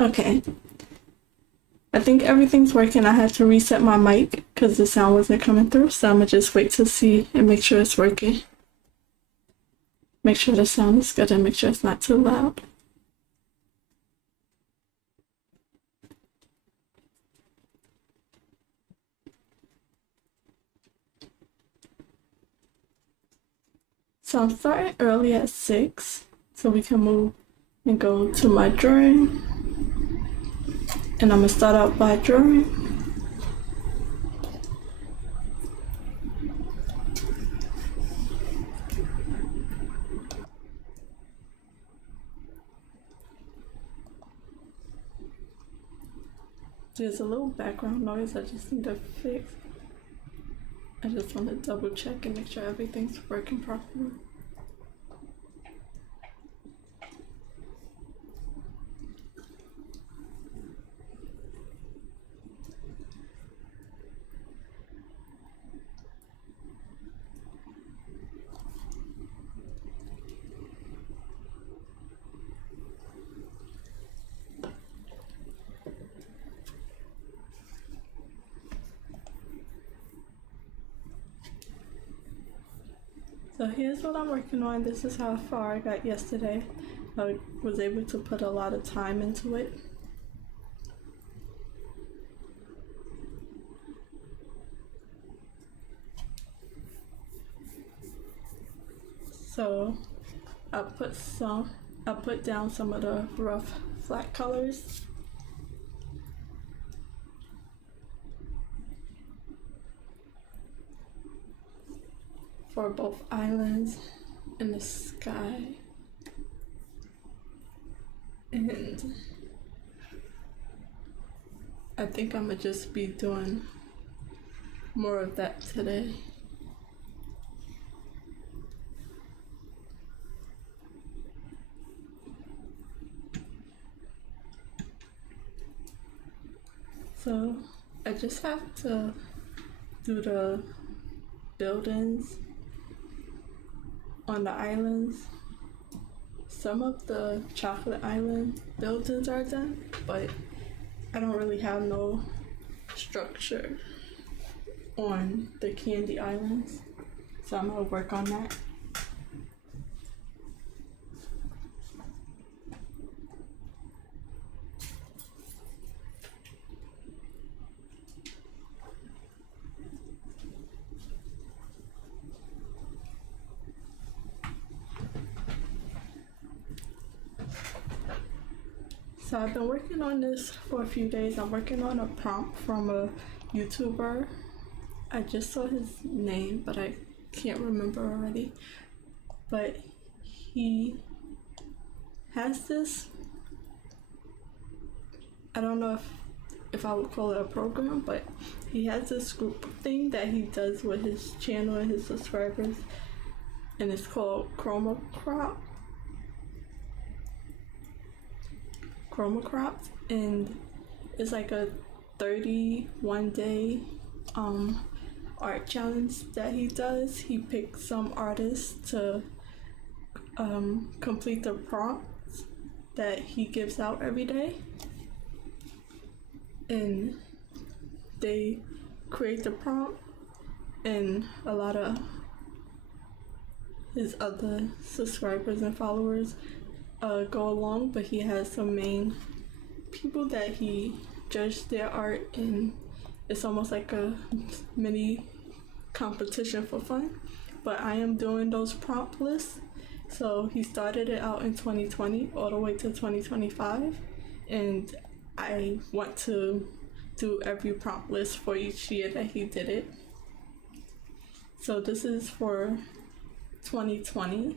Okay, I think everything's working. I had to reset my mic because the sound wasn't coming through, so I'm gonna just wait to see and make sure it's working. Make sure the sound is good and make sure it's not too loud. So I'm starting early at 6, so we can move and go to my drawing. And I'm gonna start out by drawing. There's a little background noise I just need to fix. I just want to double check and make sure everything's working properly. So here's what I'm working on. This is how far I got yesterday. I was able to put a lot of time into it. So I put down some of the rough flat colors. For both islands and the sky. And I think I'm gonna just be doing more of that today. So I just have to do the buildings on the islands. Some of the chocolate island buildings are done, but I don't really have no structure on the candy islands, so I'm gonna work on that. So I've been working on this for a few days. I'm working on a prompt from a YouTuber. I just saw his name, but I can't remember already. But he has this, I don't know if I would call it a program, but he has this group thing that he does with his channel and his subscribers, and it's called Chroma crops, and it's like a 31-day art challenge that he does. He picks some artists to complete the prompts that he gives out every day, and they create the prompt, and a lot of his other subscribers and followers go along, but he has some main people that he judged their art, and it's almost like a mini competition for fun. But I am doing those prompt lists. So he started it out in 2020 all the way to 2025, and I want to do every prompt list for each year that he did it. So this is for 2020,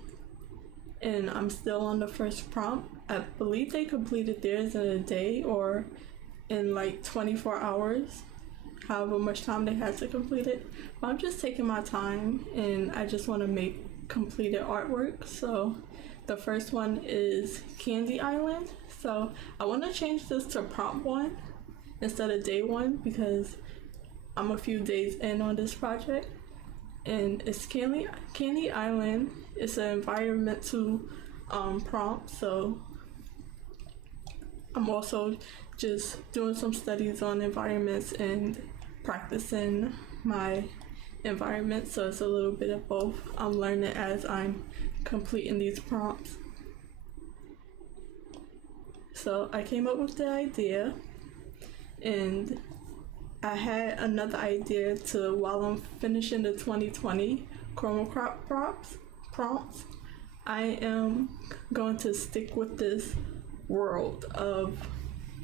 and I'm still on the first prompt. I believe they completed theirs in a day or in like 24 hours, however much time they had to complete it. But I'm just taking my time, and I just want to make completed artwork. So the first one is Candy Island. So I want to change this to prompt 1 instead of day 1, because I'm a few days in on this project. And it's Candy Island. It's an environmental prompt, so I'm also just doing some studies on environments and practicing my environment, so it's a little bit of both. I'm learning as I'm completing these prompts. So I came up with the idea, and I had another idea to, while I'm finishing the 2020 Chroma prompts, I am going to stick with this world of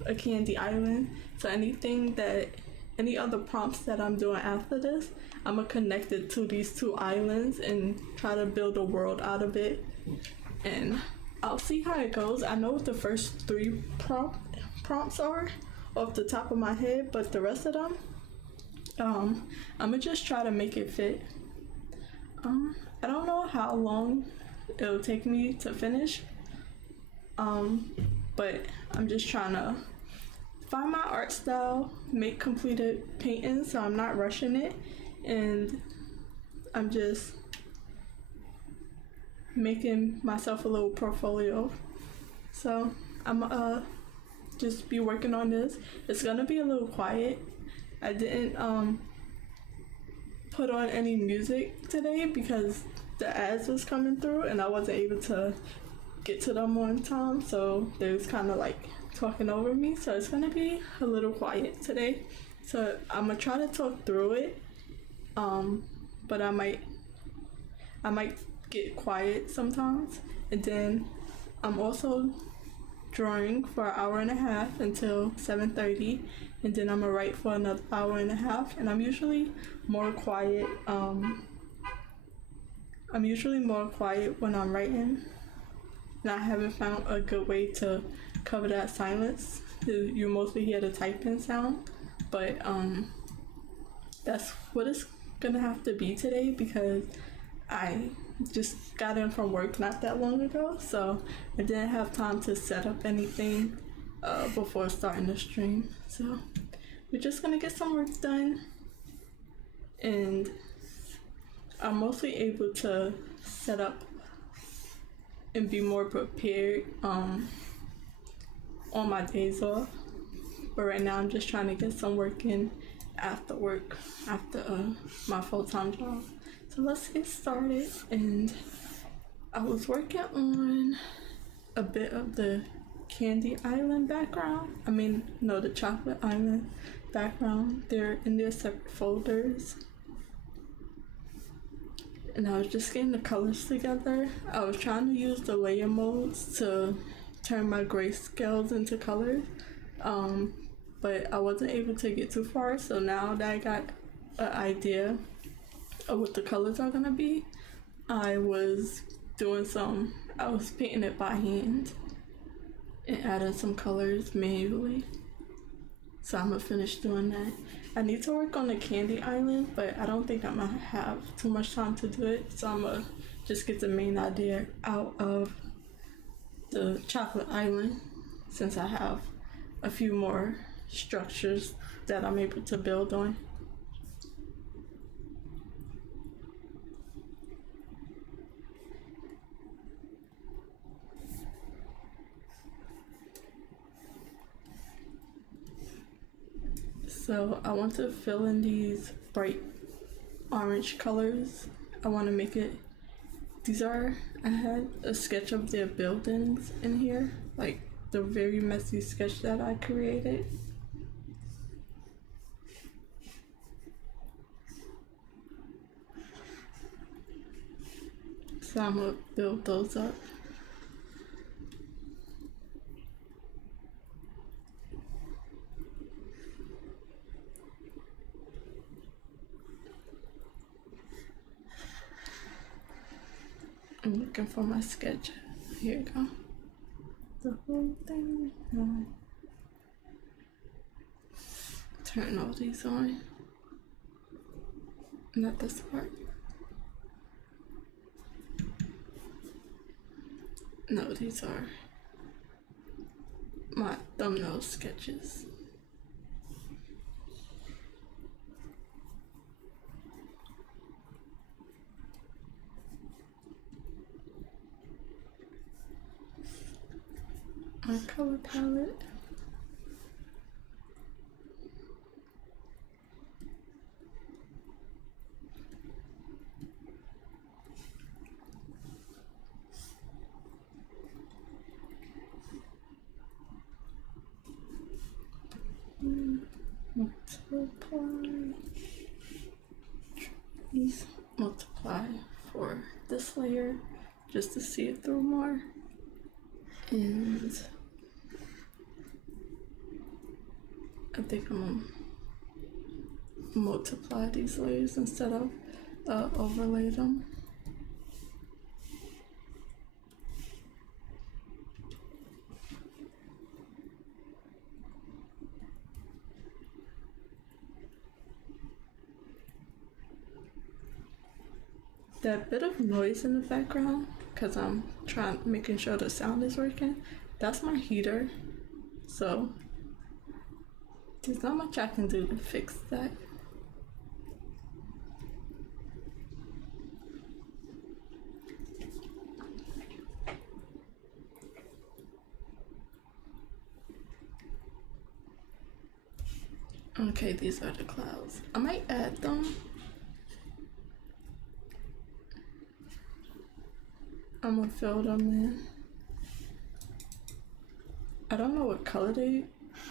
a candy island. So any other prompts that I'm doing after this, I'm gonna connect it to these two islands and try to build a world out of it. And I'll see how it goes. I know what the first three prompts are off the top of my head, but the rest of them, I'm gonna just try to make it fit. I don't know how long it'll take me to finish, but I'm just trying to find my art style, make completed paintings, so I'm not rushing it, and I'm just making myself a little portfolio. So I'm just be working on this. It's gonna be a little quiet. I didn't put on any music today because the ads was coming through and I wasn't able to get to them on time, so they was kind of like talking over me, so it's gonna be a little quiet today. So I'm gonna try to talk through it, but I might get quiet sometimes. And then I'm also drawing for an hour and a half until 7:30, and then I'm gonna write for another hour and a half. And I'm usually more quiet. When I'm writing, and I haven't found a good way to cover that silence. You mostly hear the typing sound, but that's what it's gonna have to be today because I just got in from work not that long ago, so I didn't have time to set up anything before starting the stream. So we're just gonna get some work done, and I'm mostly able to set up and be more prepared on my days off. But right now I'm just trying to get some work in after work, after my full-time job. So let's get started. And I was working on a bit of the Candy Island background. The Chocolate Island background. They're in their separate folders. And I was just getting the colors together. I was trying to use the layer modes to turn my grayscales into colors, but I wasn't able to get too far. So now that I got an idea of what the colors are gonna be, I was painting it by hand and adding some colors manually. So I'm gonna finish doing that. I need to work on the Candy Island, but I don't think I'm gonna have too much time to do it. So I'm gonna just get the main idea out of the Chocolate Island, since I have a few more structures that I'm able to build on. So I want to fill in these bright orange colors. I want to make it, I had a sketch of their buildings in here, like the very messy sketch that I created. So I'm gonna build those up. I'm looking for my sketch. Here we go. The whole thing. No. Turn all these on. Not this part. No, these are my thumbnail sketches. My color palette. these, multiply for this layer just to see it through more, and I think I'm gonna multiply these layers instead of overlay them. That bit of noise in the background, because I'm making sure the sound is working, that's my heater, so there's not much I can do to fix that. Okay, these are the clouds. I might add them. I'm gonna fill them in. I don't know what color they're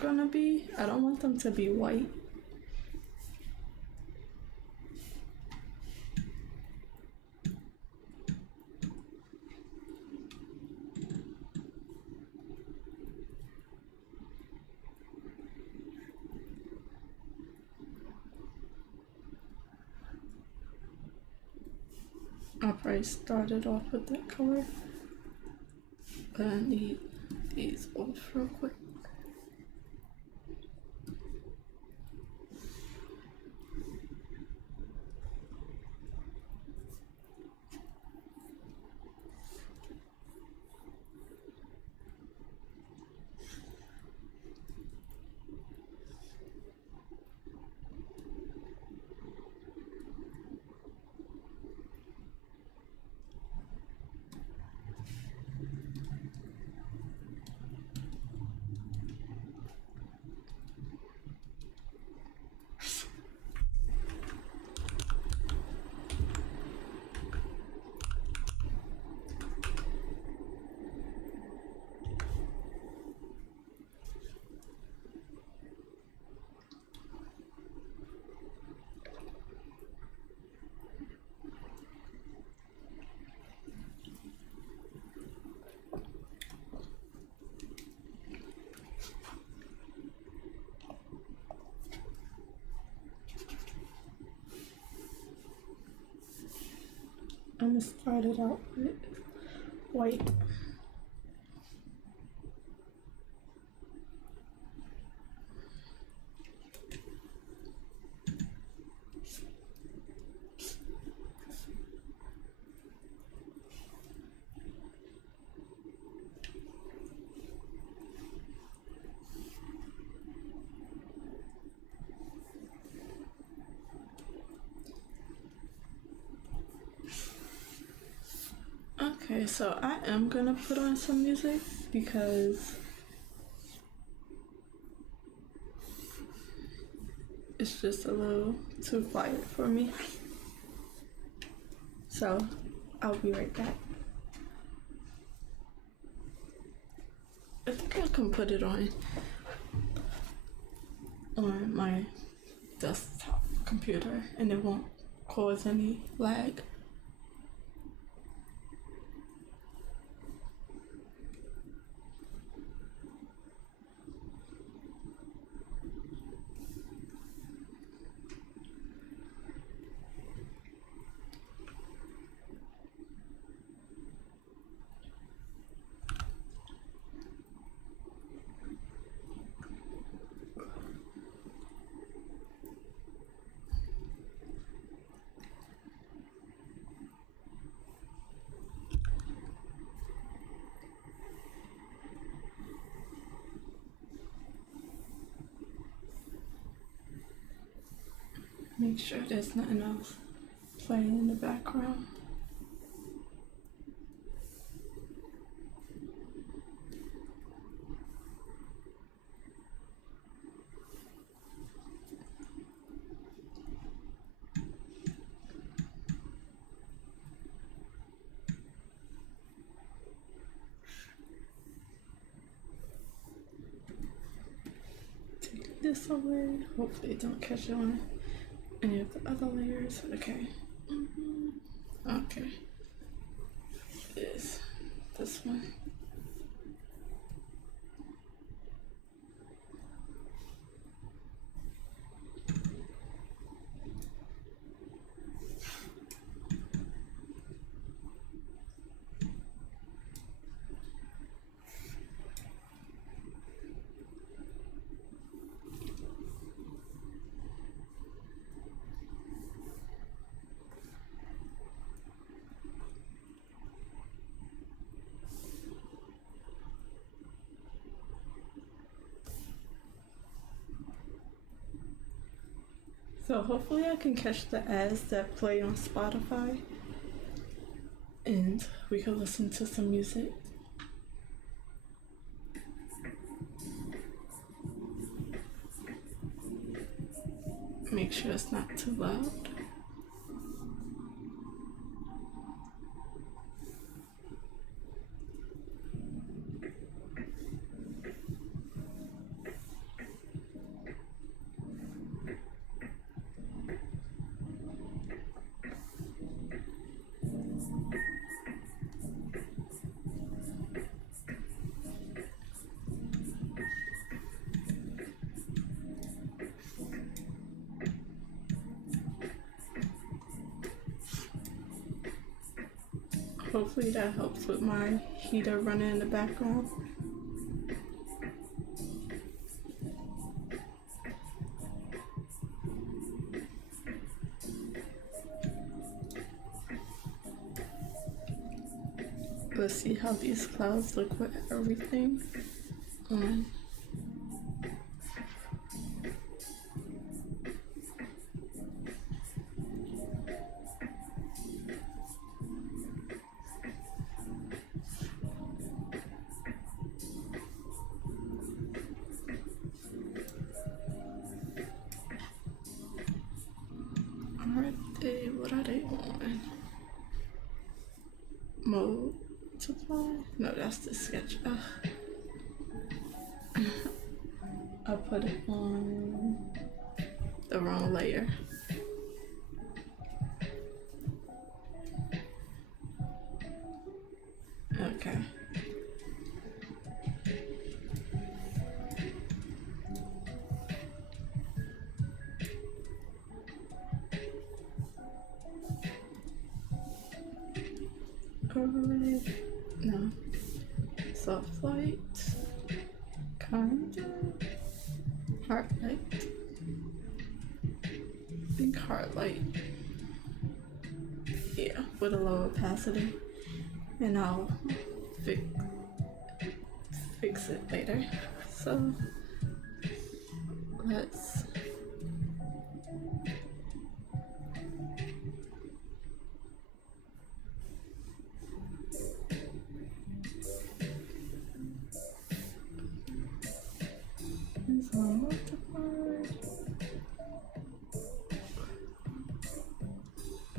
gonna be. I don't want them to be white. I'll probably start it off with that color, but I need these off real quick. I'm gonna start it out with white. Okay, so I am gonna put on some music because it's just a little too quiet for me. So I'll be right back. I think I can put it on my desktop computer and it won't cause any lag. Make sure there's nothing else playing in the background. Take this away. Hopefully it don't catch on any of the other layers. Okay. Okay. Is this one. So hopefully I can catch the ads that play on Spotify and we can listen to some music. Make sure it's not too loud. Hopefully that helps with my heater running in the background. Let's see how these clouds look with everything on. What are they on? Multiply? No, that's the sketch. I put it on the wrong layer. Okay. Overlay. No. Soft light. Kinda. Hard light. I think hard light. Yeah, with a low opacity. And I'll fix it later. So let's multiply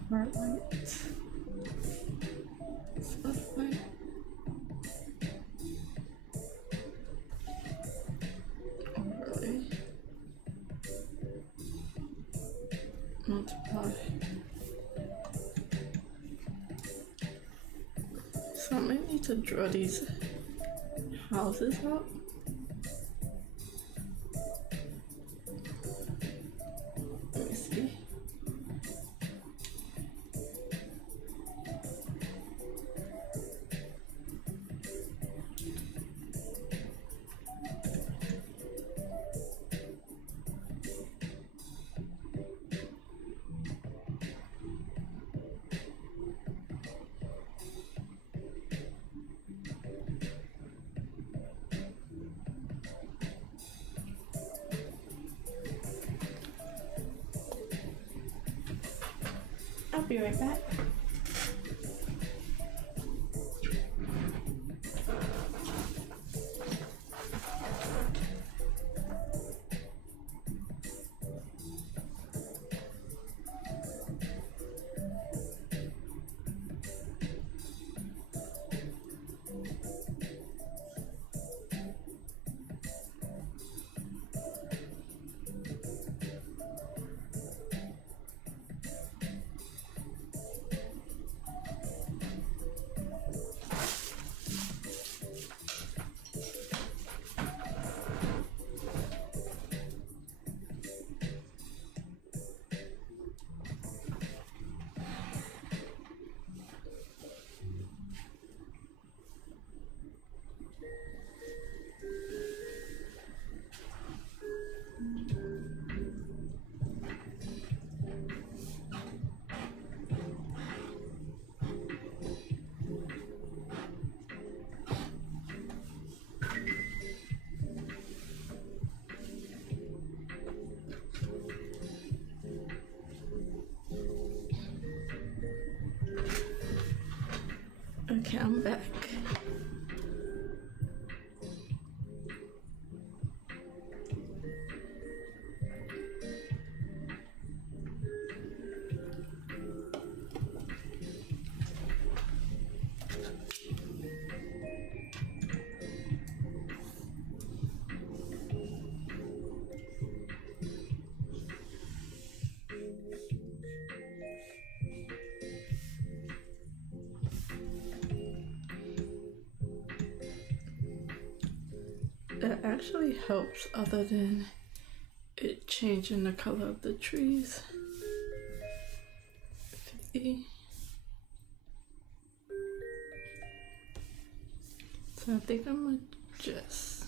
hard light, soft light, overlay, multiply. So I might need to draw these houses out. Let me see. I'll be right back. back. It actually helps other than it changing the color of the trees. 50. So I think I'm gonna just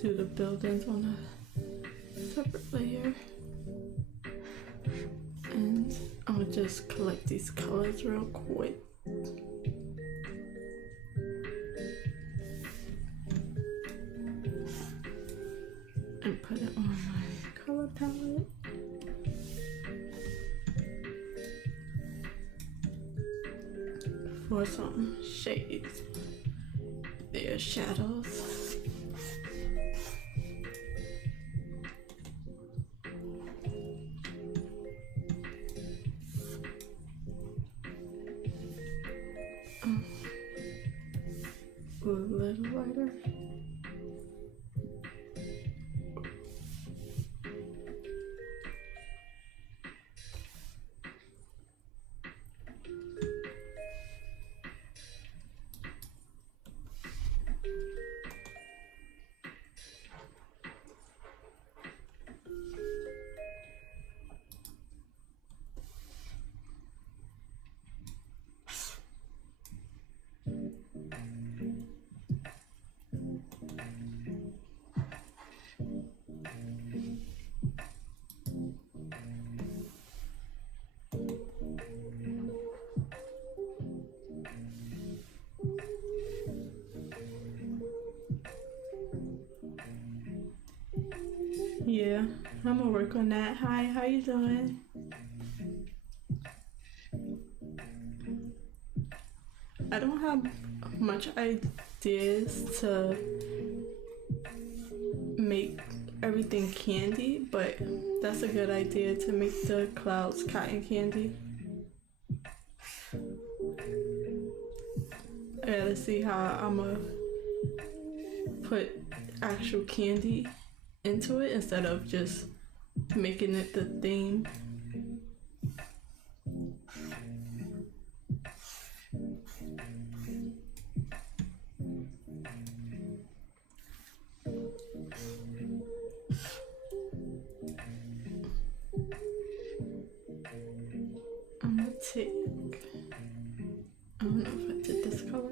do the buildings on a separate layer. And I'll just collect these colors real quick. And put it on my color palette. For some shades. There's shadows. A little lighter. Yeah, I'm gonna work on that. Hi, how you doing? I don't have much ideas to make everything candy, but that's a good idea to make the clouds cotton candy. I gotta see how I'm gonna put actual candy into it instead of just making it the theme. I'm gonna take, I don't know if I did this color.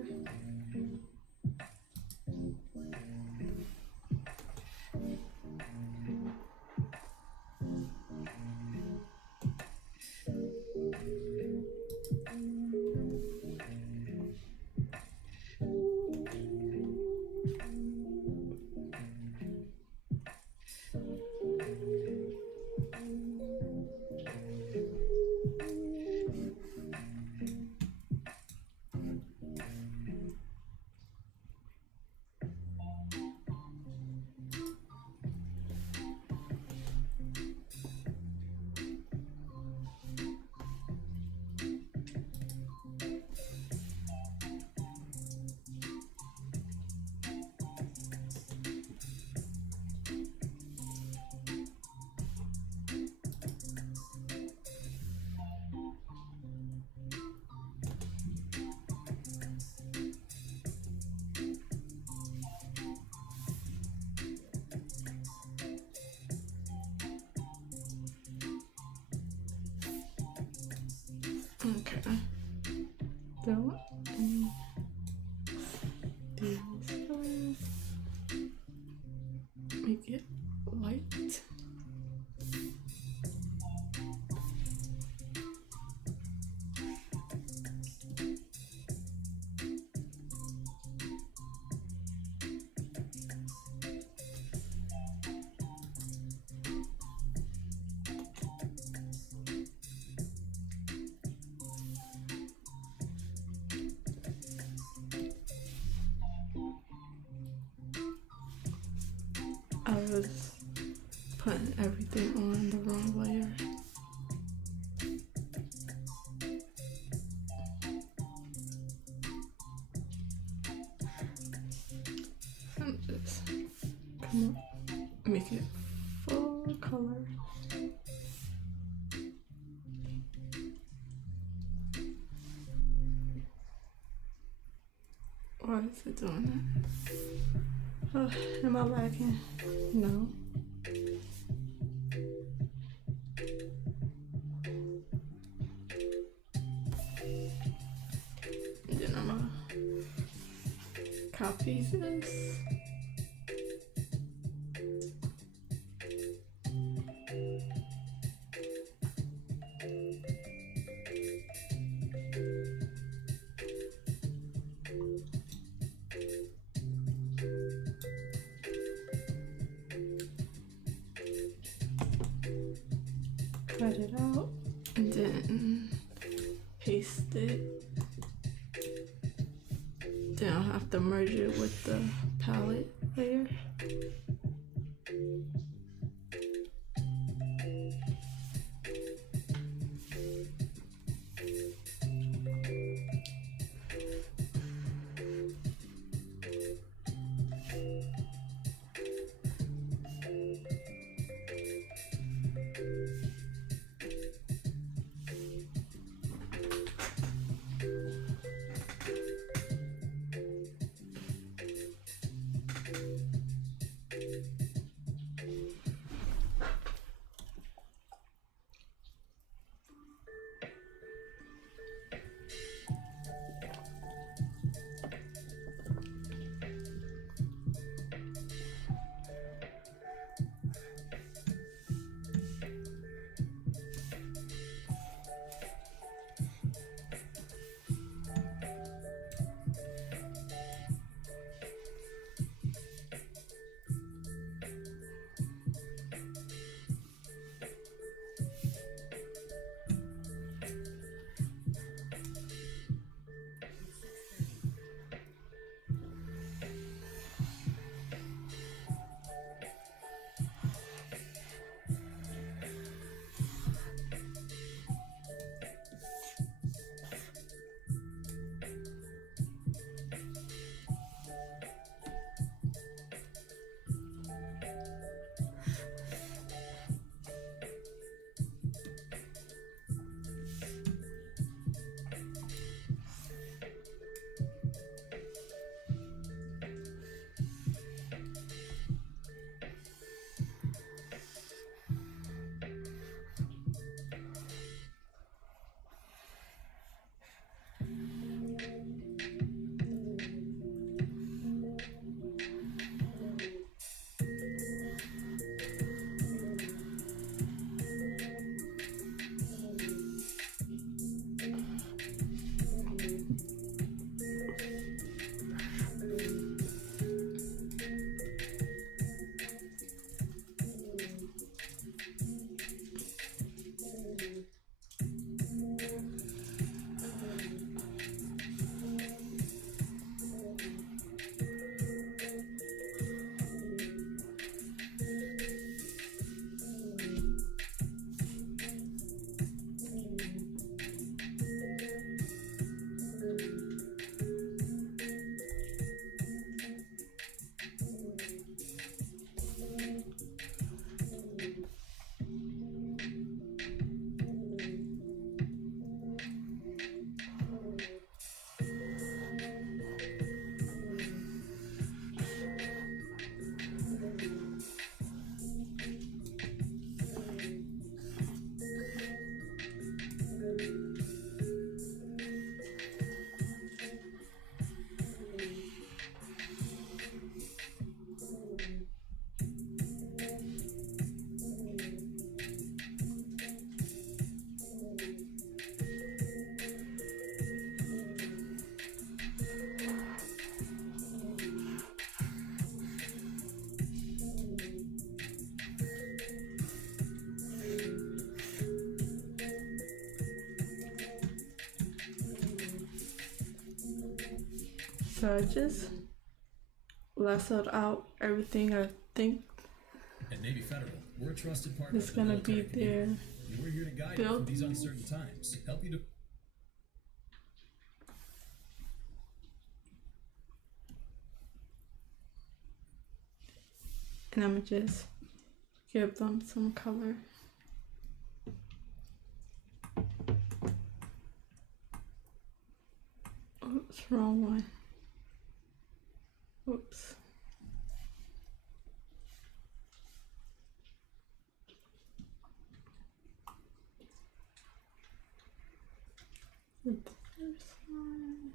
Okay. Don't these colors. Make it light. was putting everything on the wrong layer. And just come up, make it full color. Why is it doing that? Oh, am I lagging? No. And then I'm gonna copy this. Cut it out and then paste it. Then I'll have to merge it with the palette layer. So I just lassoed out everything I think At Navy Federal, we're a trusted partner. It's gonna be their we're here to guide you through these uncertain times, help you to. And I'm gonna just give them some color. Oops, wrong one. Oops. The first one.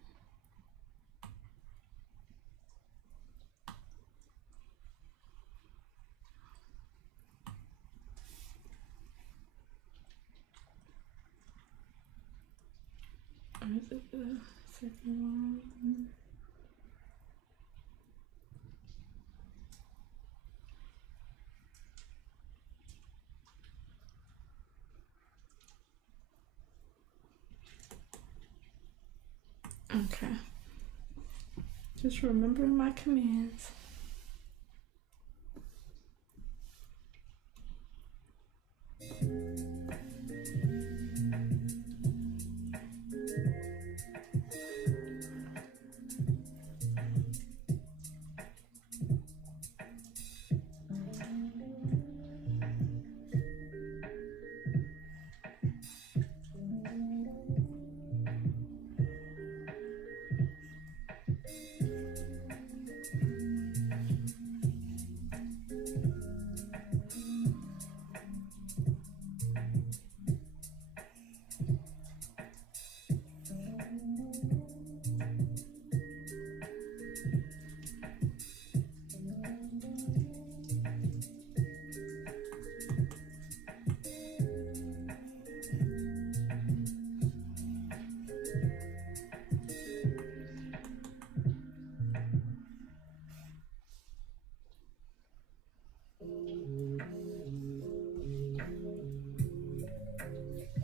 Or is it the second one? Okay. Just remembering my commands.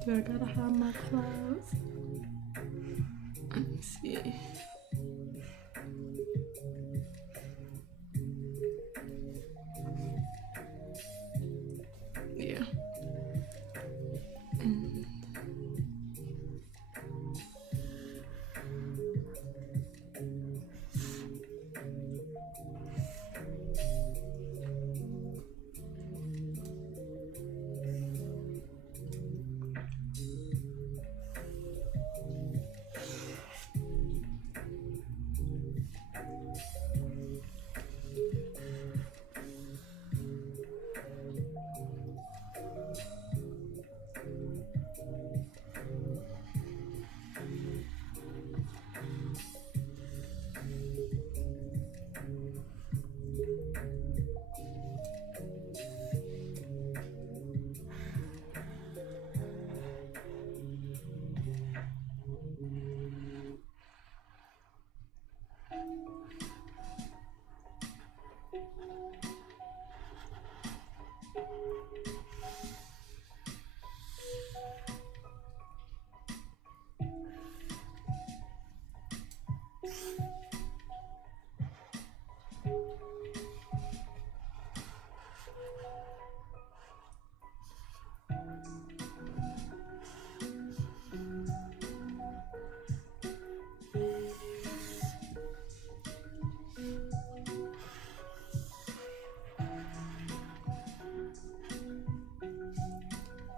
Do I gotta have my clouds? Let me see. Yeah.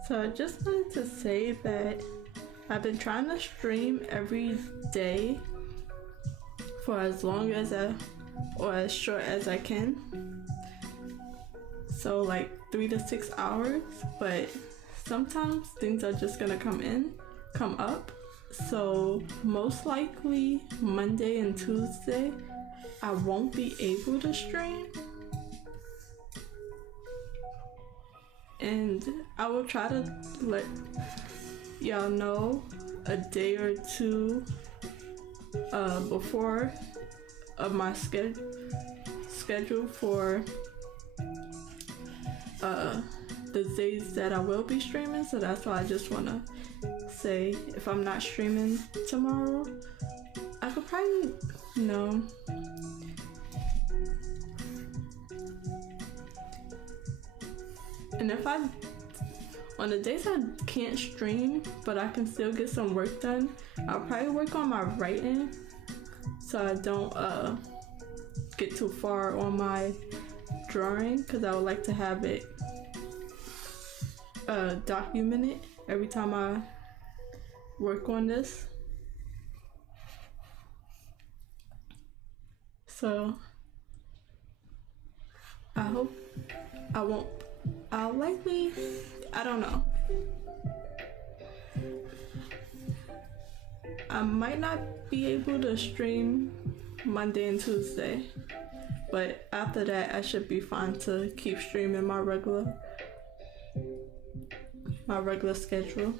So I just wanted to say that I've been trying to stream every day for as long as or as short as I can. So like 3 to 6 hours, but sometimes things are just gonna come up. So most likely Monday and Tuesday, I won't be able to stream. And I will try to let y'all know a day or two before of my schedule for the days that I will be streaming. So that's why I just want to say, if I'm not streaming tomorrow, I could probably, And if I, on the days I can't stream, but I can still get some work done, I'll probably work on my writing so I don't get too far on my drawing, because I would like to have it documented every time I work on this. So I hope I'll likely, I don't know, I might not be able to stream Monday and Tuesday, but after that I should be fine to keep streaming my regular schedule.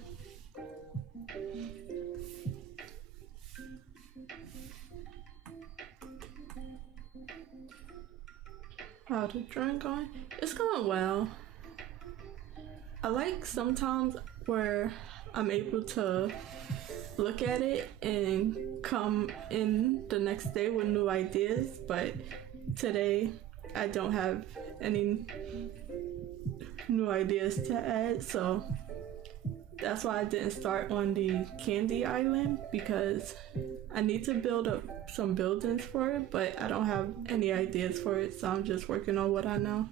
How's the drawing going? It's going well. I like sometimes where I'm able to look at it and come in the next day with new ideas, but today I don't have any new ideas to add, so that's why I didn't start on the candy island, because I need to build up some buildings for it, but I don't have any ideas for it, so I'm just working on what I know.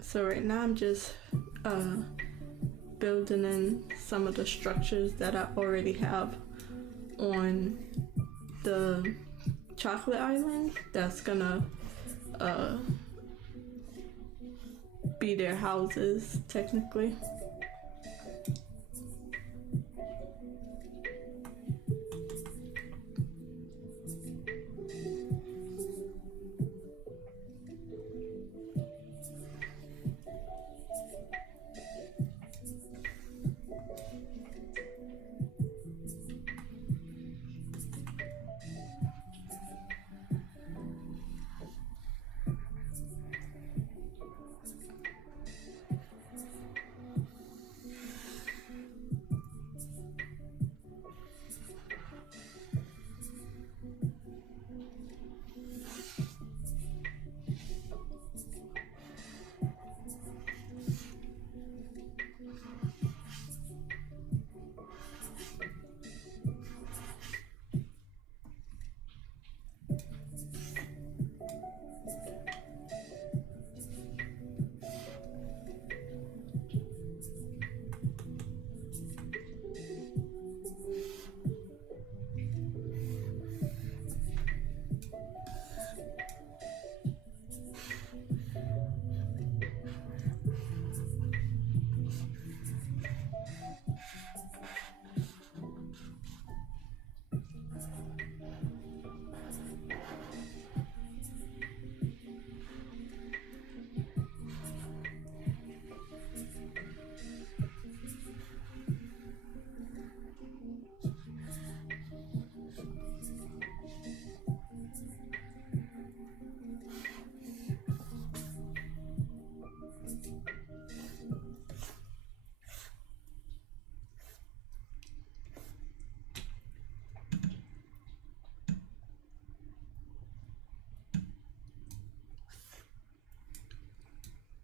So right now I'm just building in some of the structures that I already have on the chocolate island that's gonna be their houses technically.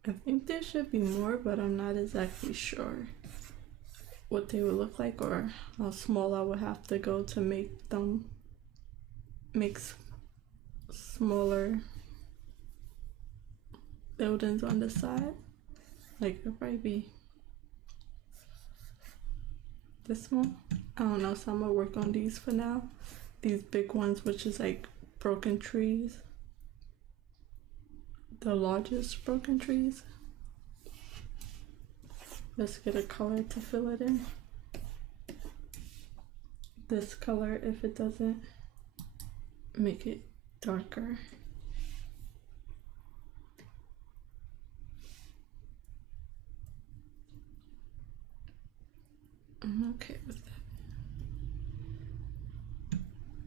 I think there should be more, but I'm not exactly sure what they would look like or how small I would have to go to make smaller buildings on the side. Like it'll probably be this one. I don't know, so I'm gonna work on these for now. These big ones, which is like broken trees. The largest broken trees. Let's get a color to fill it in. This color, if it doesn't make it darker. I'm okay with that.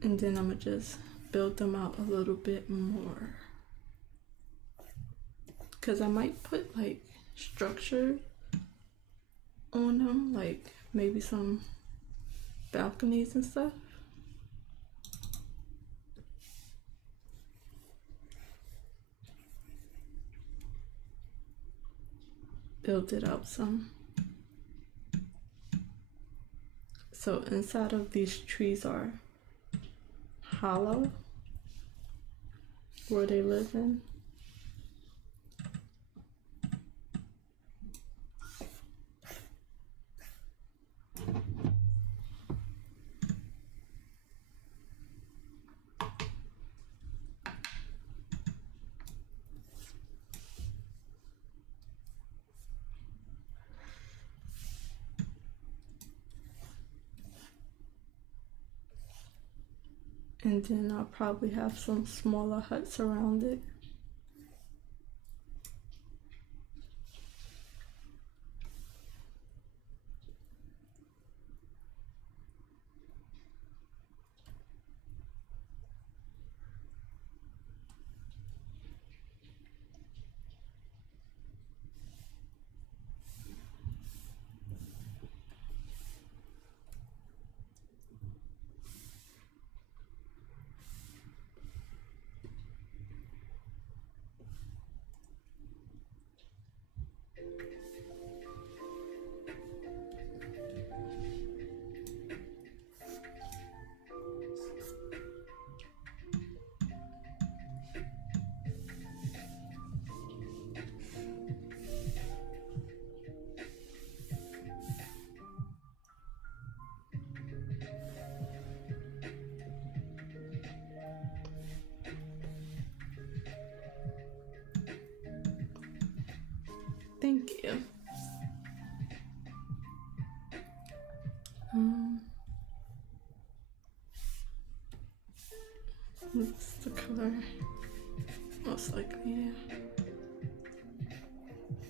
And then I'm gonna just build them out a little bit more. Because I might put like structure on them, like maybe some balconies and stuff. Build it up some. So inside of these trees are hollow where they live in. And then I'll probably have some smaller huts around it. Thank you. What's the color? Most likely, yeah.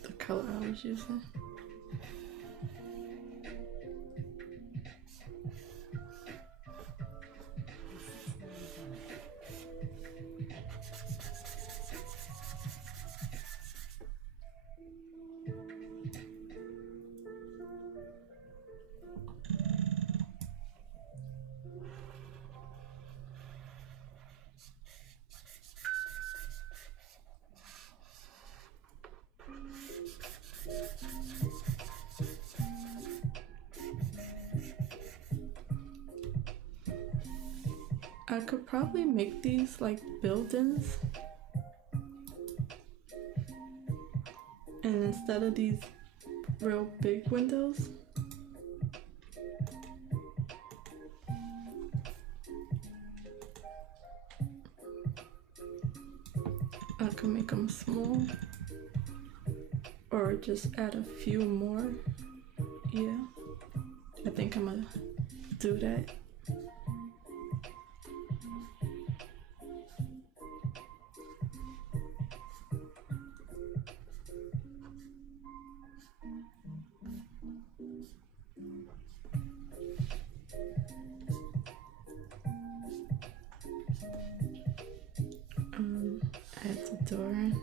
The color I was using. I could probably make these like buildings, and instead of these real big windows, I could make them small or just add a few more. Yeah, I think I'm gonna do that. Add the door in.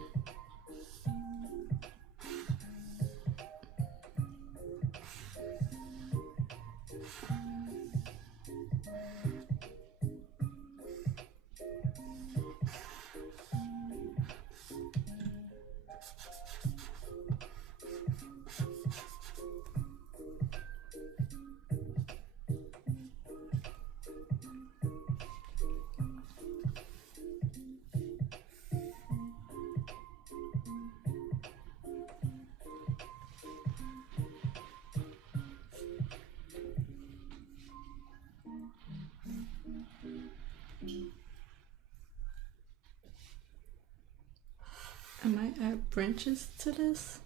I might add branches to this.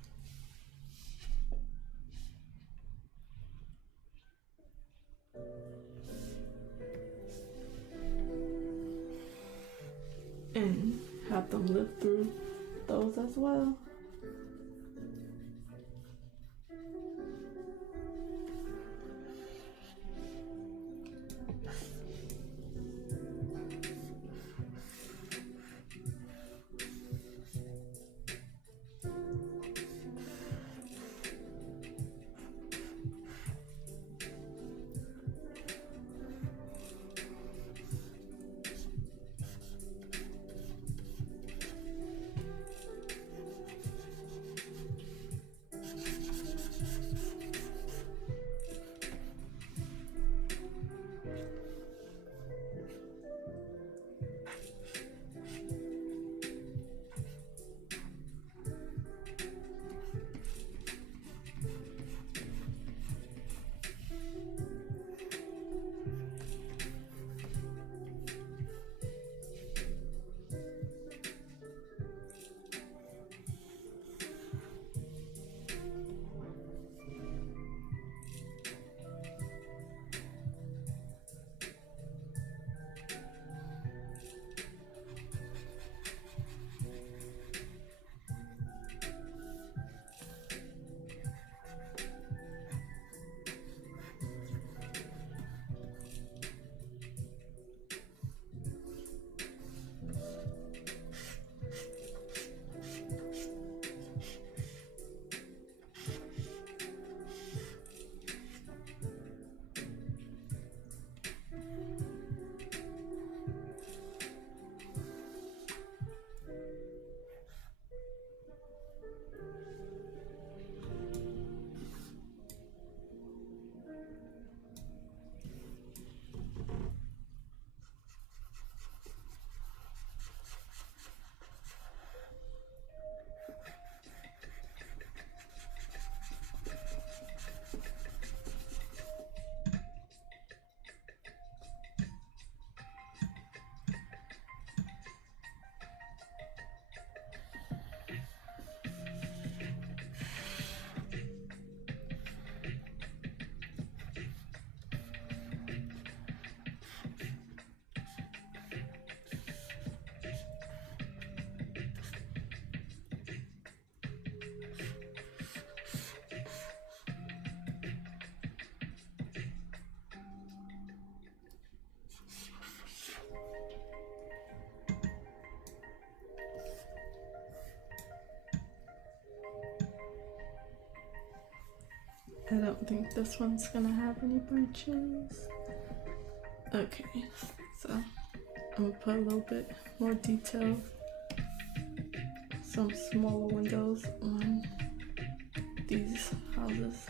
And have them live through those as well. I don't think this one's gonna have any branches. Okay, so I'm gonna put a little bit more detail, some smaller windows on these houses.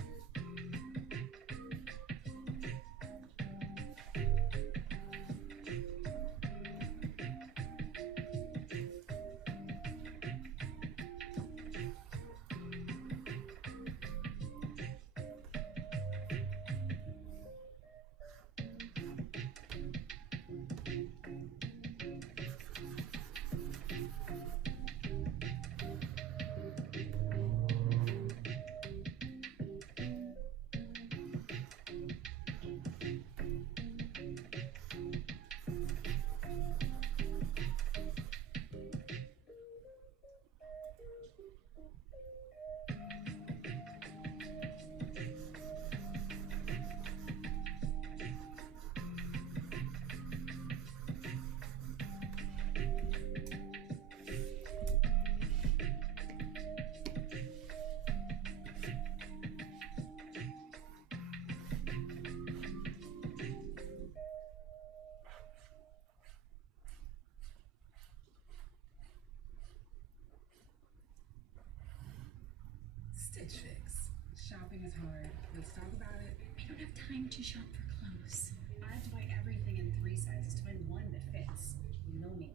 Stitch Fix. Shopping is hard. Let's talk about it. I don't have time to shop for clothes. I have to buy everything in 3 sizes to find one that fits. You know me.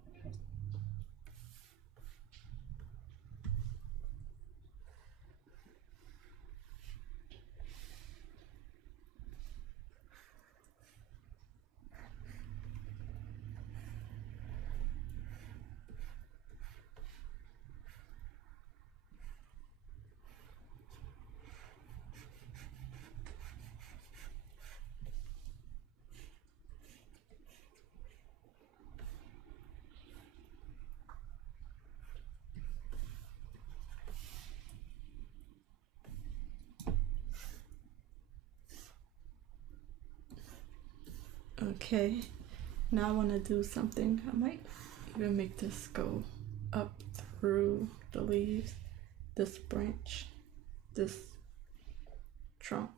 Okay, now I want to do something. I might even make this go up through the leaves, this branch, this trunk.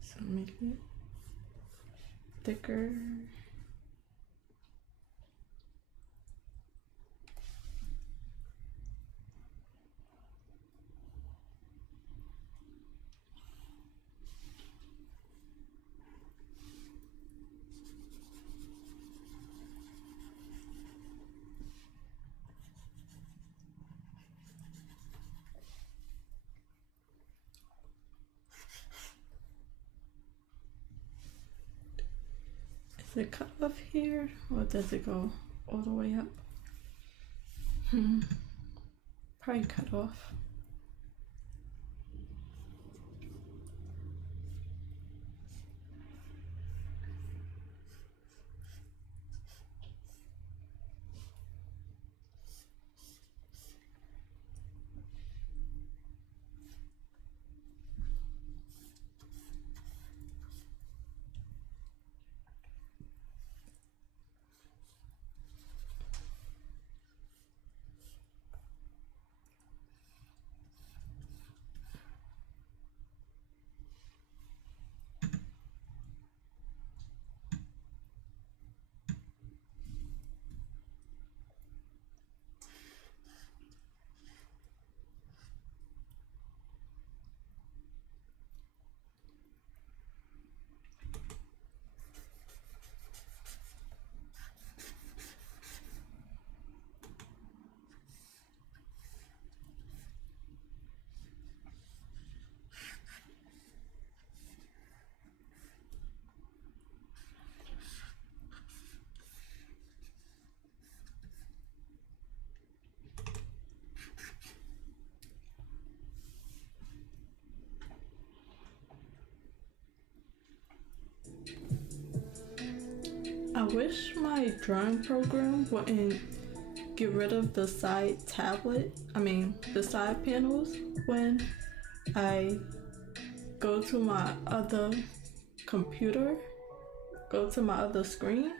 So make it thicker. Does it cut off here or does it go all the way up? Probably cut off. I wish my drawing program wouldn't get rid of the side the side panels when I go to my other computer, go to my other screen,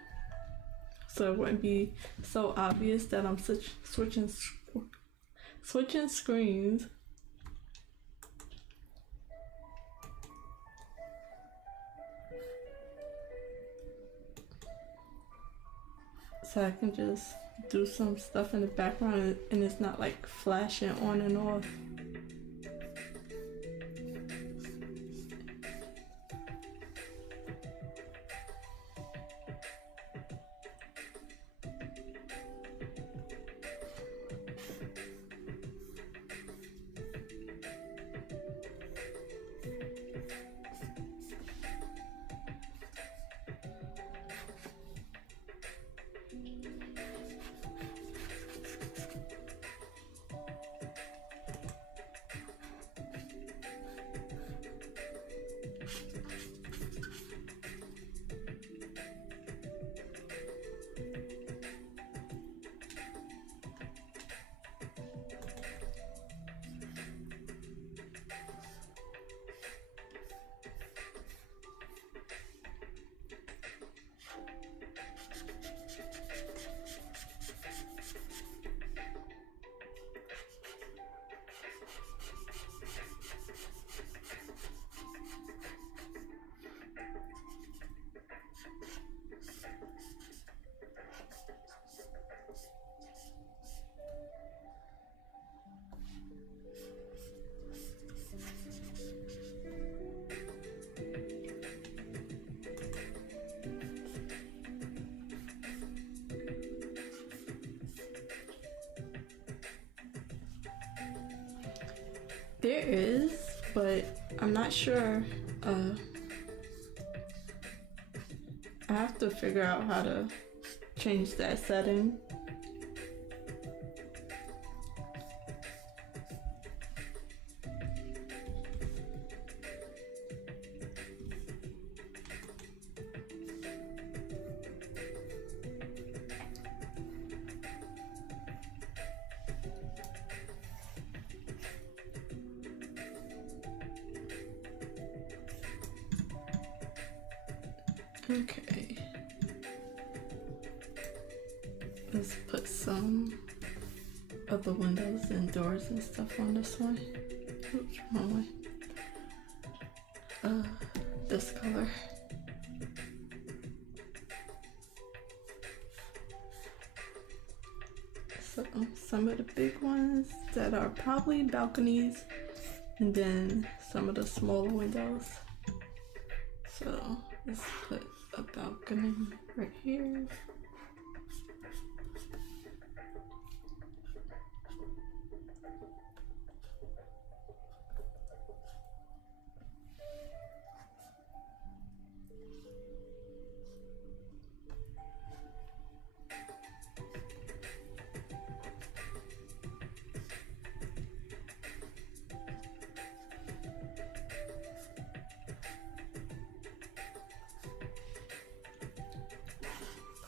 so it wouldn't be so obvious that I'm switching Switching screens. So I can just do some stuff in the background and it's not like flashing on and off. There is, but I'm not sure. I have to figure out how to change that setting. Okay. Let's put some of the windows and doors and stuff on this one. Oops, wrong way. This color. So some of the big ones that are probably balconies, and then some of the smaller windows. So let's put a balcony right here.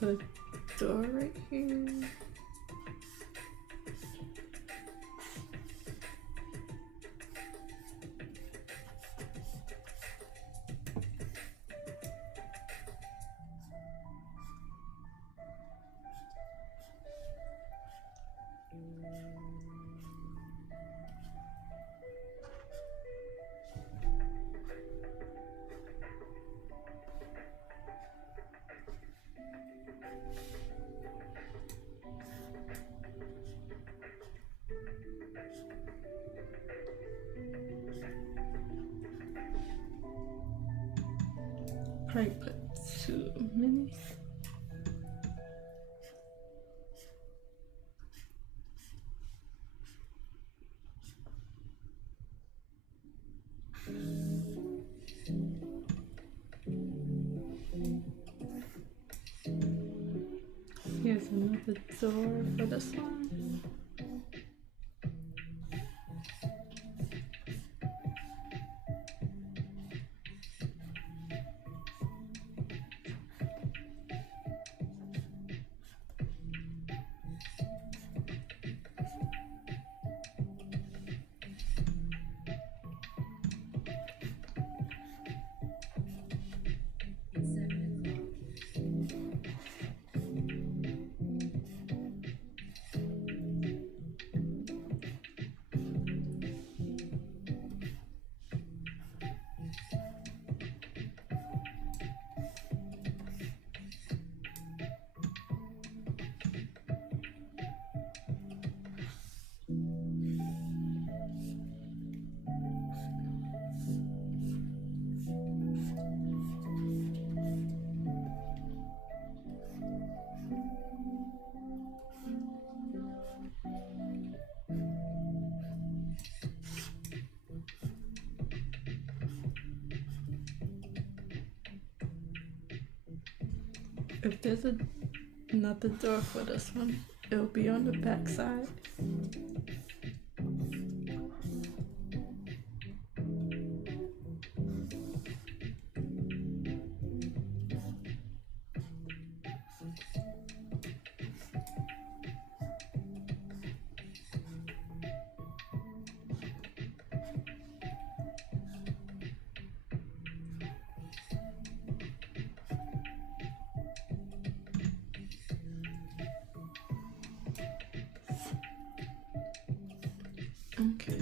Put a door right here. Probably put too many. Here's another door for this one. If there's another door for this one, it'll be on the back side. Okay.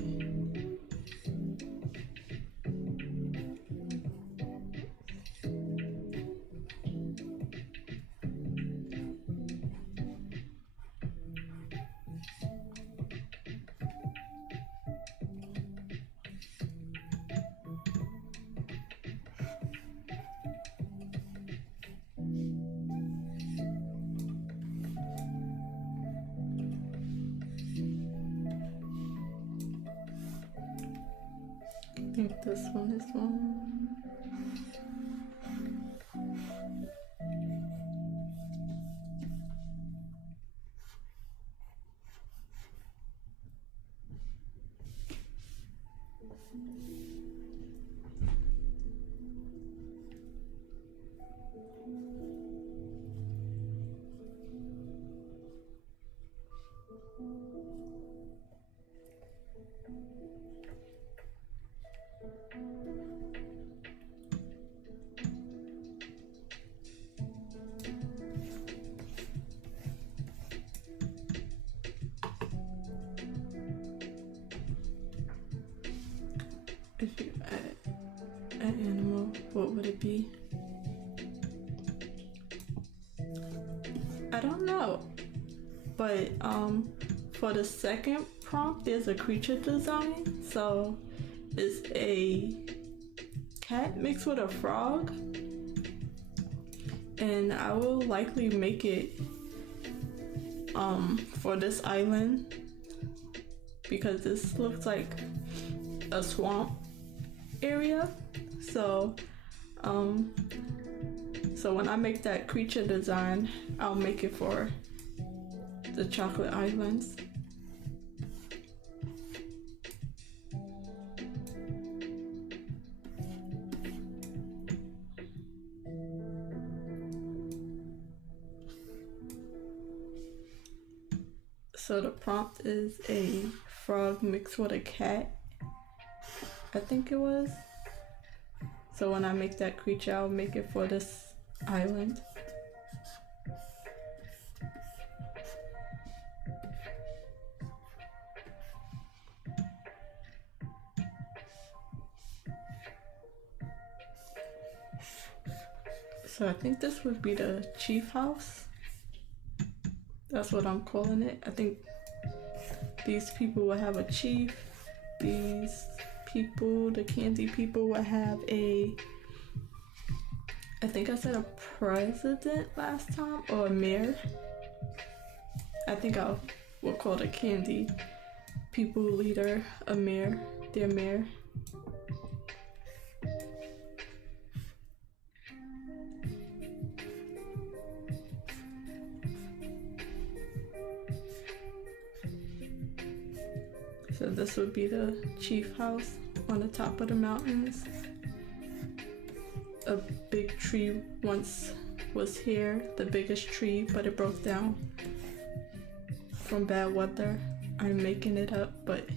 I think this one is one. If you add an animal, what would it be? I don't know. But for the second prompt, there's a creature design. So it's a cat mixed with a frog. And I will likely make it for this island because this looks like a swamp area. So so when I make that creature design, I'll make it for the chocolate islands. So the prompt is a frog mixed with a cat, I think it was. So when I make that creature, I'll make it for this island. So I think this would be the chief house. That's what I'm calling it. I think these people will have a chief. These people, the candy people, will have a, I think I said a president last time, or a mayor. I think we'll call the candy people leader a mayor, their mayor. So this would be the chief house on the top of the mountains. A big tree once was here, the biggest tree, but it broke down from bad weather. I'm making it up, but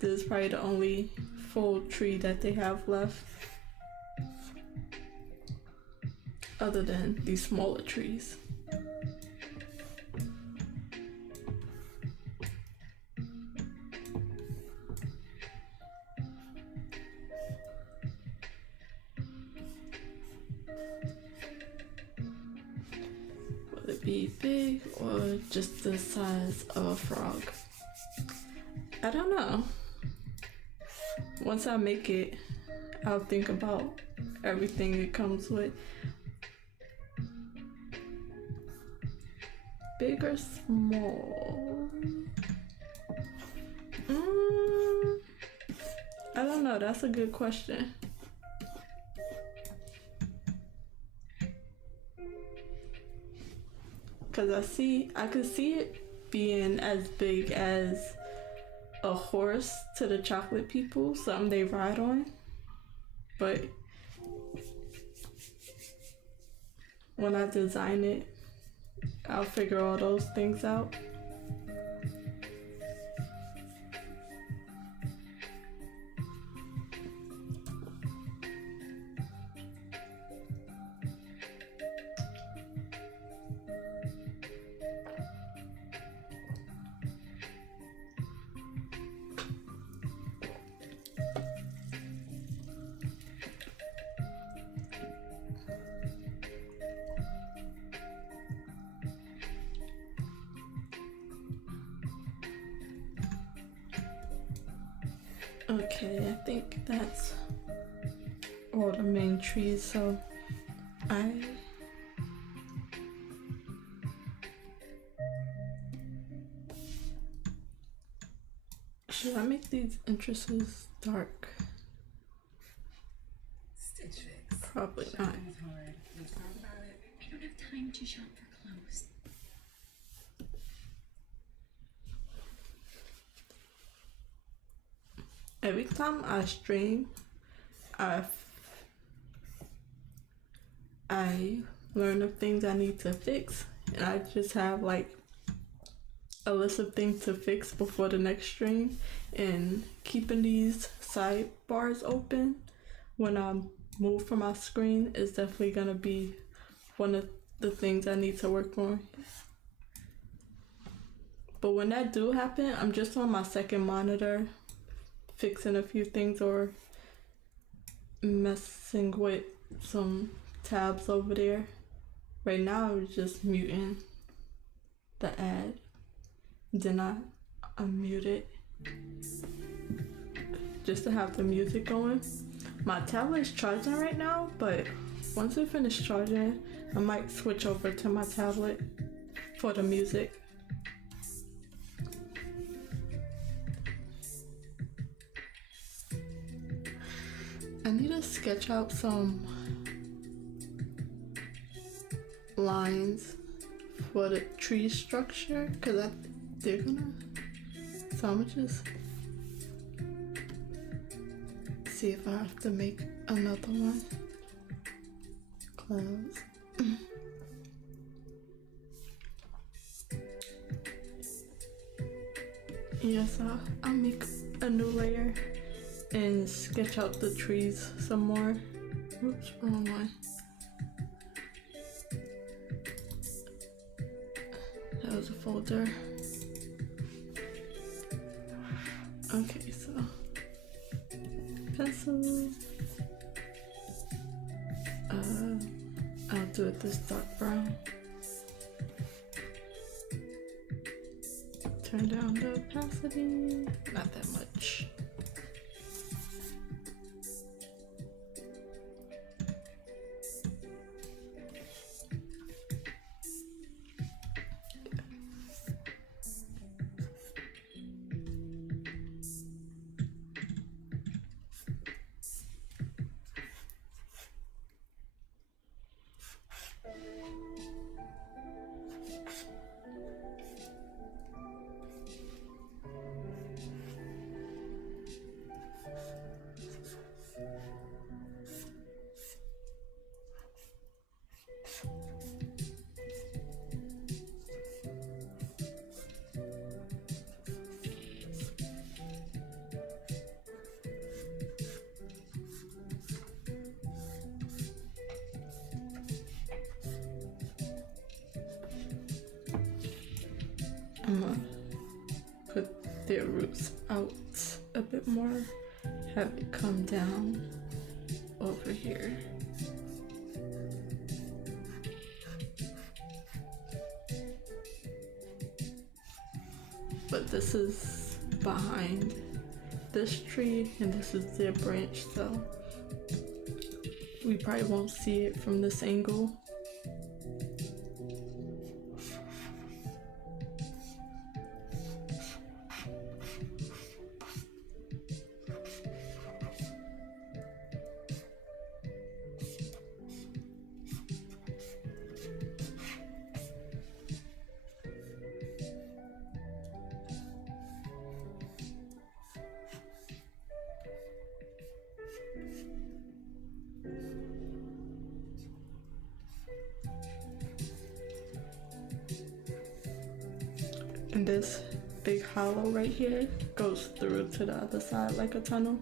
this is probably the only full tree that they have left, other than these smaller trees. Will it be big or just the size of a frog? I don't know. Once I make it, I'll think about everything it comes with. Big or small? I don't know, that's a good question. because I could see it being as big as a horse to the chocolate people, something they ride on. But when I design it, I'll figure all those things out. Okay, I think that's all the main trees, so should I make these entrances dark? Stitch Fix. Probably not. Shopping is hard. Let's talk about it. I don't have time to shop for clothes. Every time I stream, I learn of things I need to fix, and I just have like a list of things to fix before the next stream. And keeping these sidebars open when I move from my screen is definitely gonna be one of the things I need to work on. But when that do happen, I'm just on my second monitor fixing a few things or messing with some tabs over there. Right now I'm just muting the ad. Then I unmute it just to have the music going. My tablet is charging right now, but once it finishes charging, I might switch over to my tablet for the music. I need to sketch out some lines for the tree structure because they're gonna. So I'm just see if I have to make another one. Close. Yes, I'll make a new layer and sketch out the trees some more. Oops, wrong one. That was a folder. Okay, so pencil. I'll do it this dark brown. Turn down the opacity, not that much. I'm gonna put their roots out a bit more, have it come down over here. But this is behind this tree and this is their branch, so we probably won't see it from this angle. And this big hollow right here goes through to the other side like a tunnel.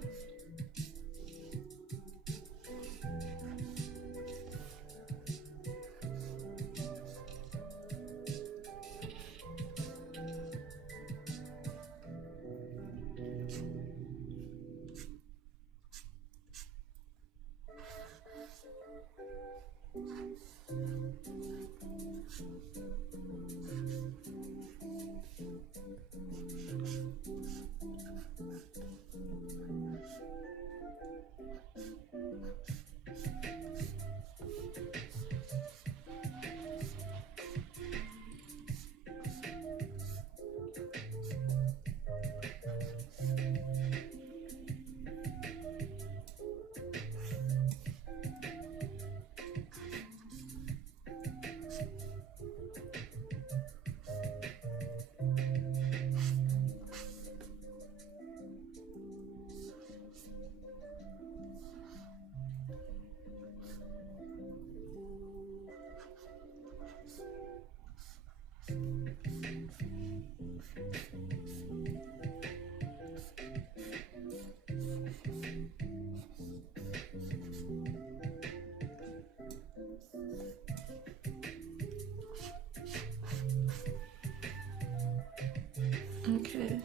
Okay,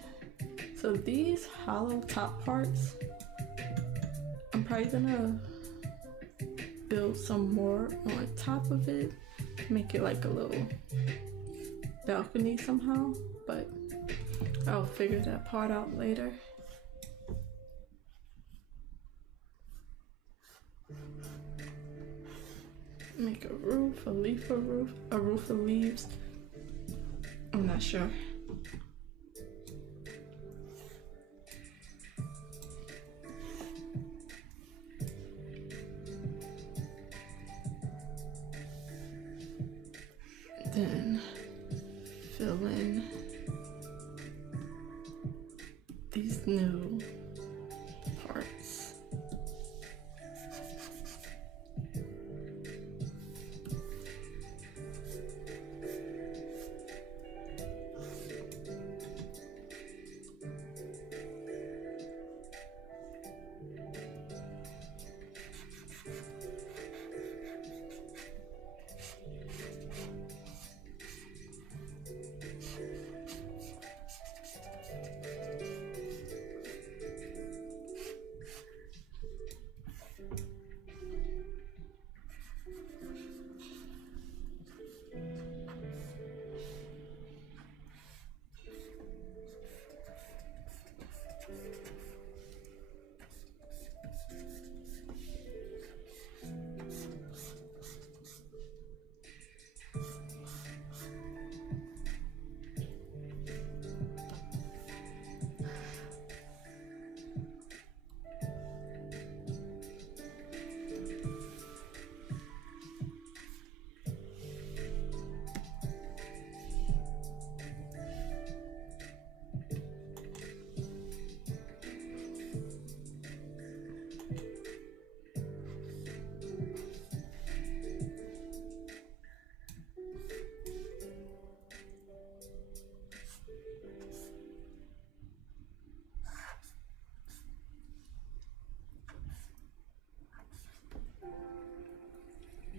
so these hollow top parts, I'm probably gonna build some more on top of it, make it like a little balcony somehow, but I'll figure that part out later. Make a roof, a leaf roof, a roof of leaves. I'm not sure. Then fill in these new parts.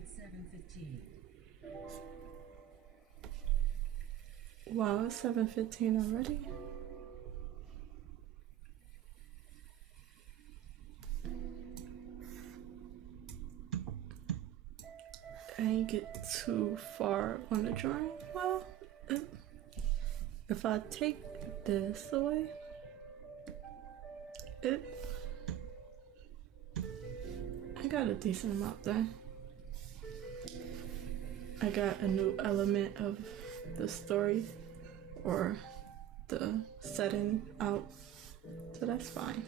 It's 7:15. Wow, it's 7:15 already. I didn't get too far on the drawing. Well, if I take this away, I got a decent amount done. I got a new element of the story or the setting out, so that's fine.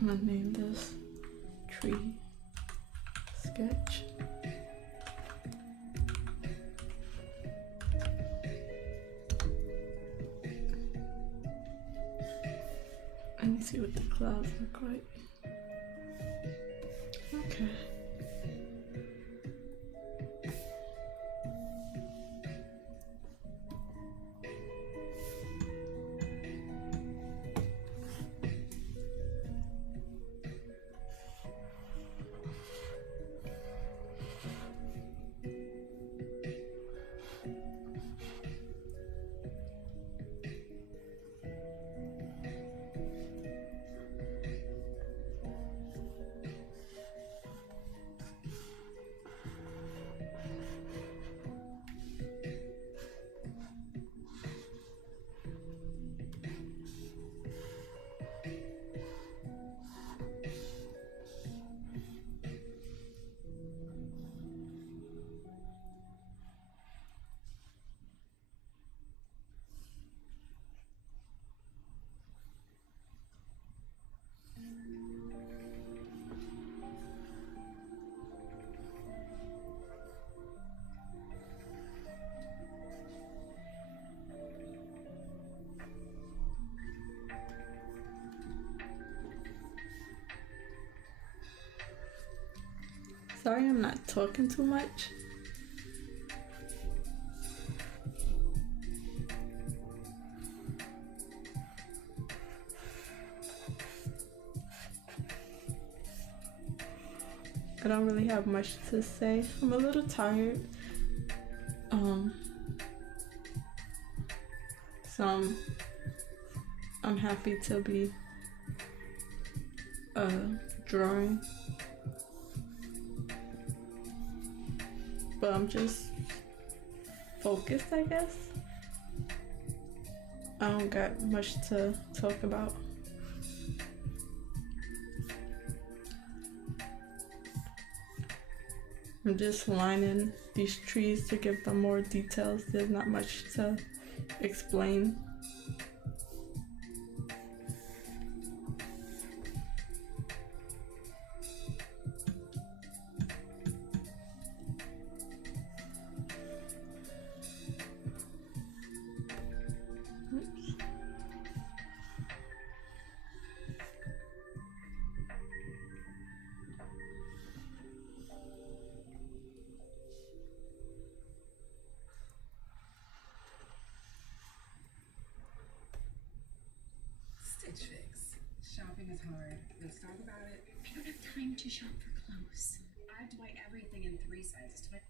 I'm gonna name this tree sketch. And see what the clouds look like. Okay. Sorry I'm not talking too much. I don't really have much to say. I'm a little tired. So I'm happy to be drawing. But I'm just focused, I guess. I don't got much to talk about. I'm just lining these trees to give them more details. There's not much to explain. Stitch Fix. Shopping is hard. Let's talk about it. I don't have time to shop for clothes. I have to buy everything in 3 sizes to find.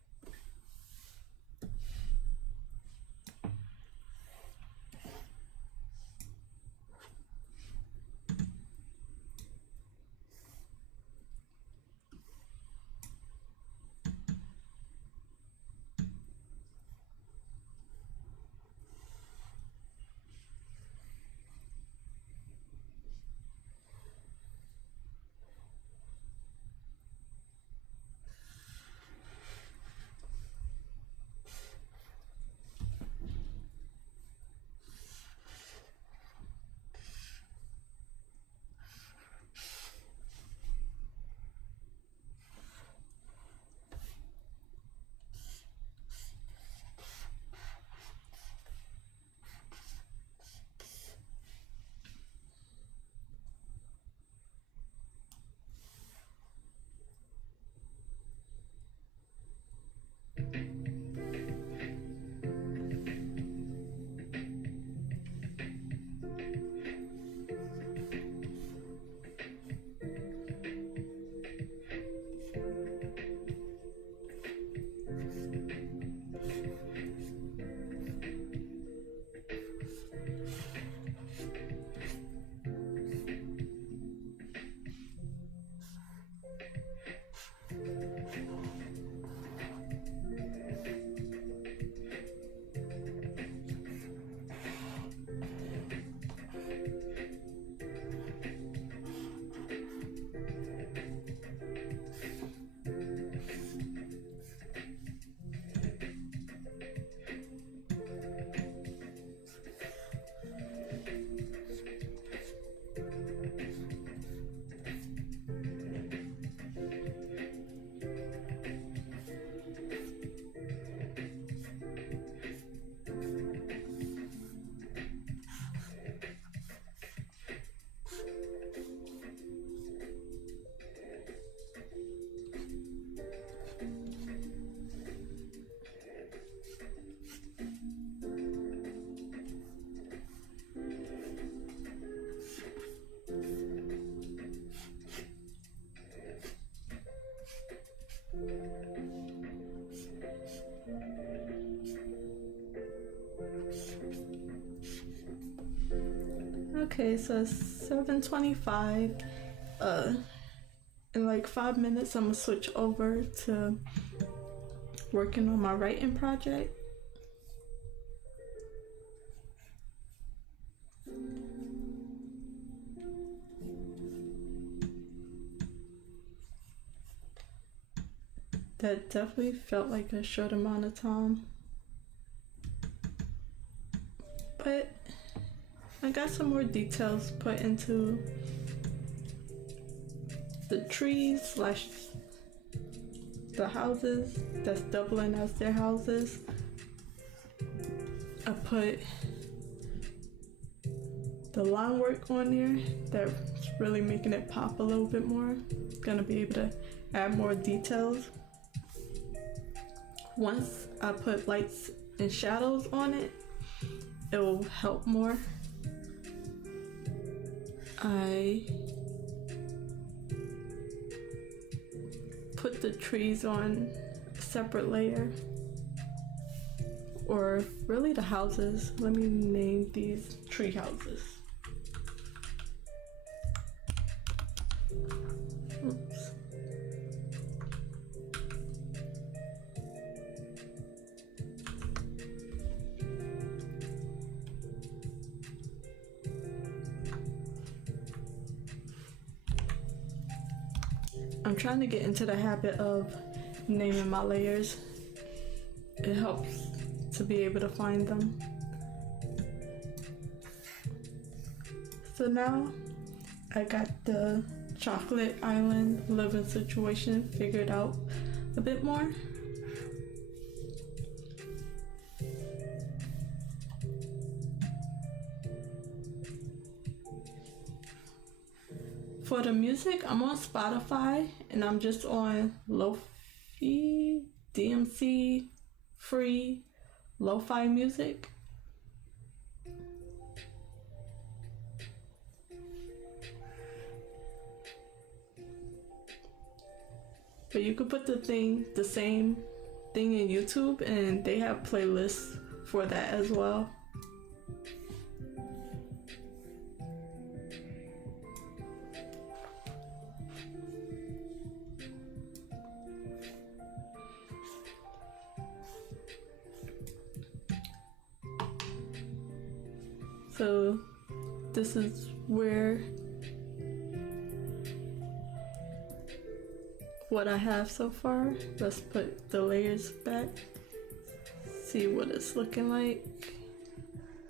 Okay, so it's 7:25. In like 5 minutes, I'm gonna switch over to working on my writing project. That definitely felt like a short amount of time. But I got some more details put into the trees slash the houses that's doubling as their houses. I put the line work on there that's really making it pop a little bit more. Gonna be able to add more details. Once I put lights and shadows on it, it will help more. I put the trees on a separate layer, or really the houses. Let me name these tree houses. Oops. I'm trying to get into the habit of naming my layers. It helps to be able to find them. So now I got the chocolate island living situation figured out a bit more. For the music, I'm on Spotify and I'm just on Lo-fi, DMC, free, lo-fi music. But you could put the same thing in YouTube and they have playlists for that as well. So this is where what I have so far. Let's put the layers back, see what it's looking like.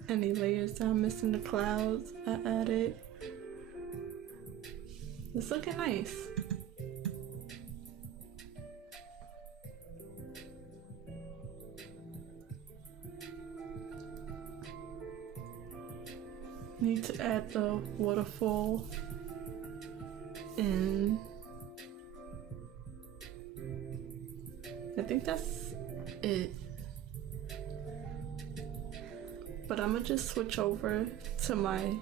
Any layers that I'm missing, the clouds I added. It's looking nice. Need to add the waterfall and I think that's it. But I'm gonna just switch over to my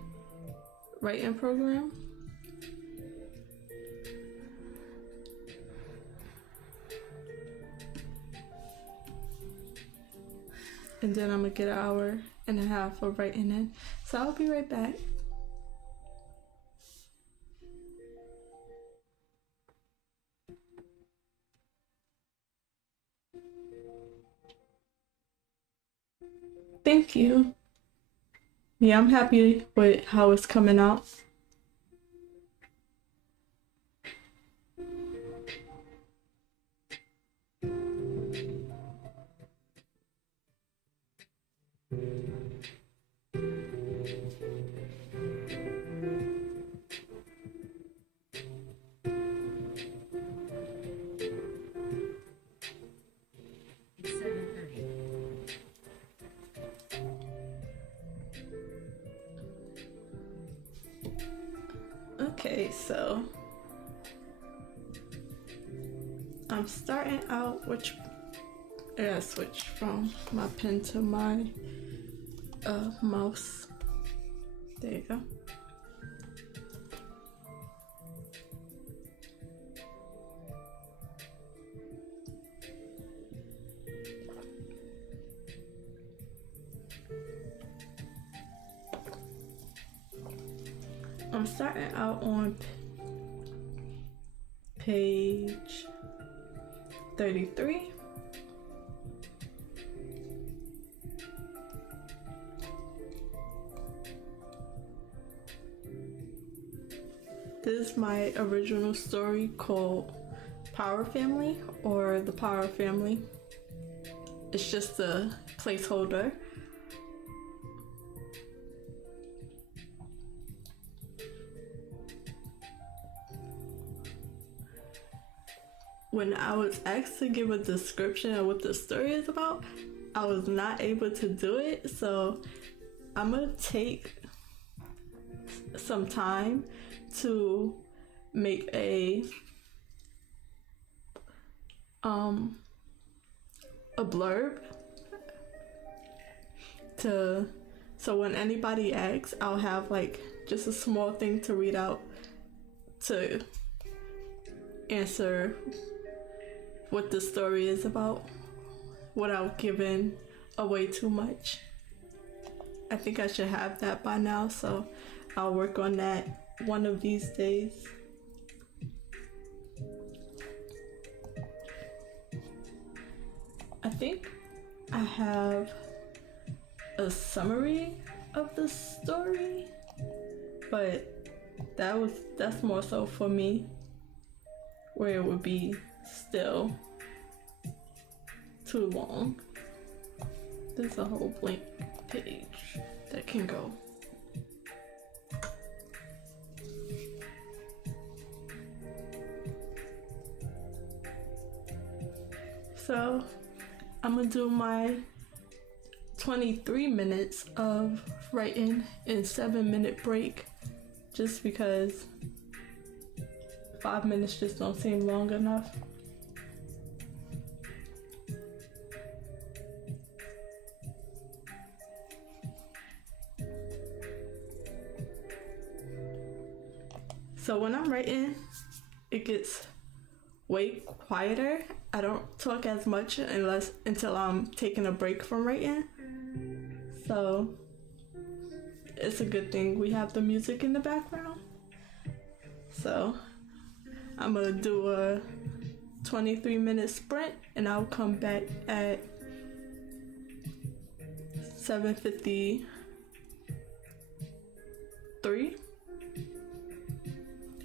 writing program. And then I'm gonna get an hour and a half of writing in. So I'll be right back. Thank you. Yeah, I'm happy with how it's coming out. Okay, so I'm starting out, I gotta switch from my pen to my mouse. There you go. I'm starting out on page 33. This is my original story called Power Family, or The Power Family. It's just a placeholder. When I was asked to give a description of what the story is about, I was not able to do it, so I'm gonna take some time to make a blurb so when anybody asks, I'll have like just a small thing to read out to answer what the story is about without giving away too much. I think I should have that by now, so I'll work on that one of these days. I think I have a summary of the story, but that's more so for me, where it would be still too long. There's a whole blank page that can go. So I'm gonna do my 23 minutes of writing and 7-minute break, just because 5 minutes just don't seem long enough. So when I'm writing, it gets way quieter. I don't talk as much until I'm taking a break from writing. So it's a good thing we have the music in the background. So I'm gonna do a 23-minute sprint and I'll come back at 7:53,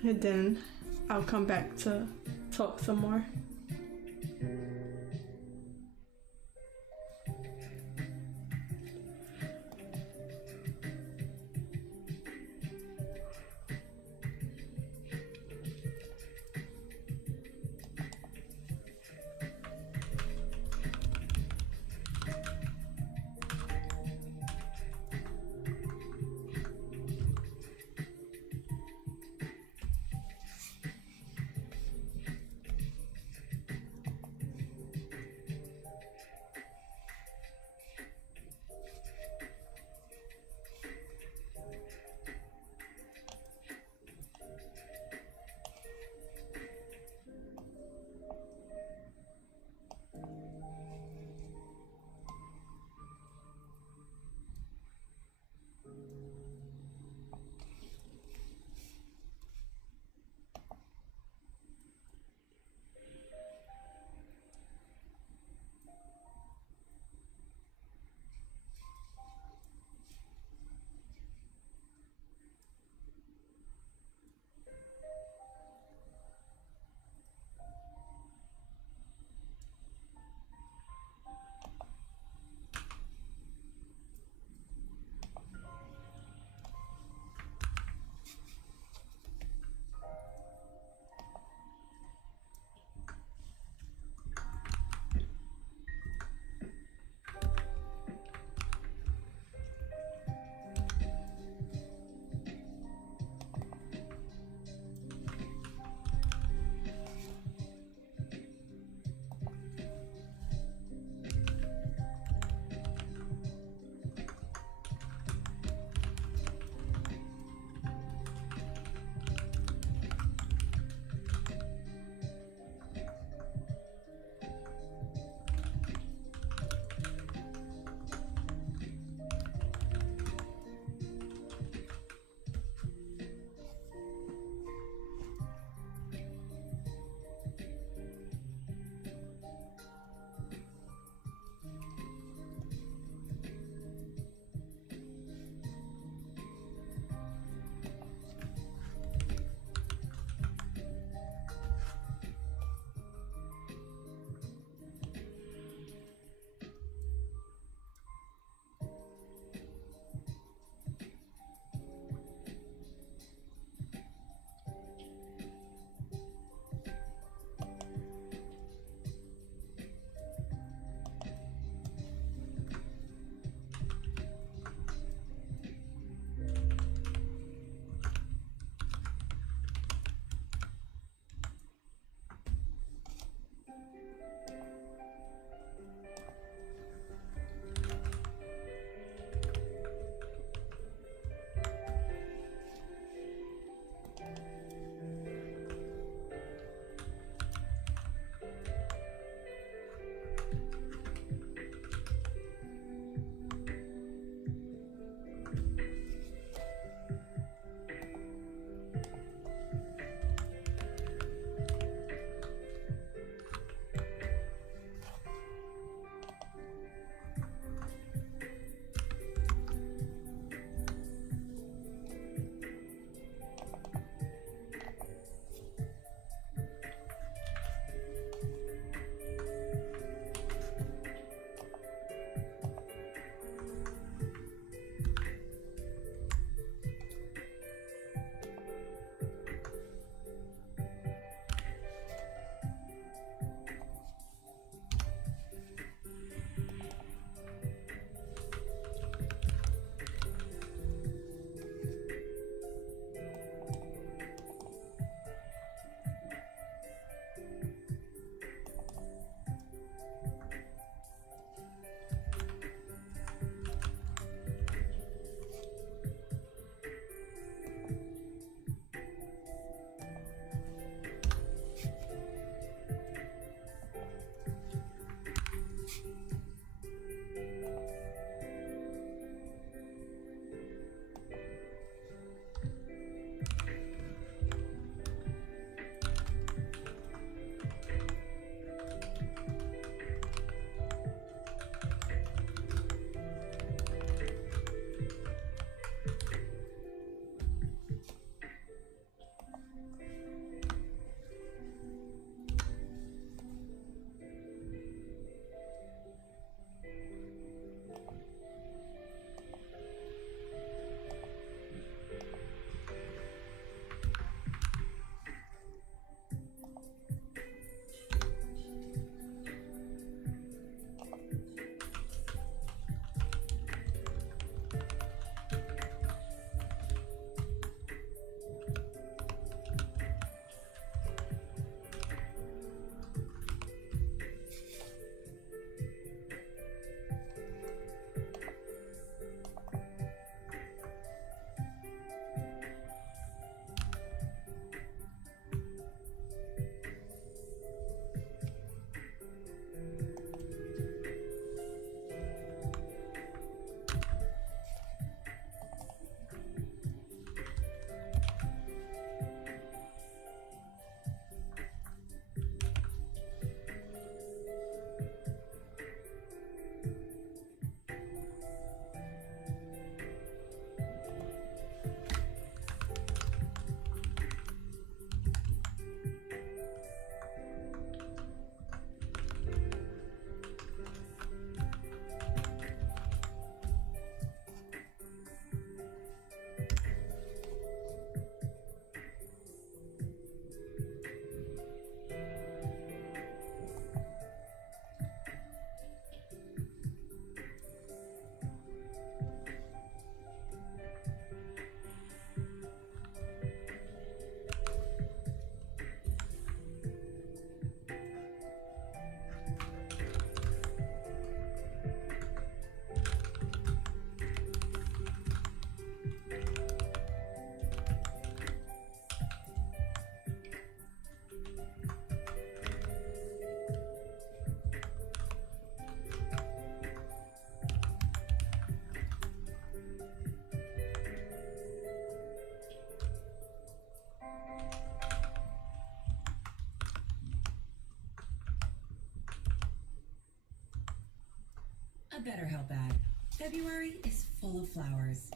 and then I'll come back to talk some more. A better help ad. February is full of flowers.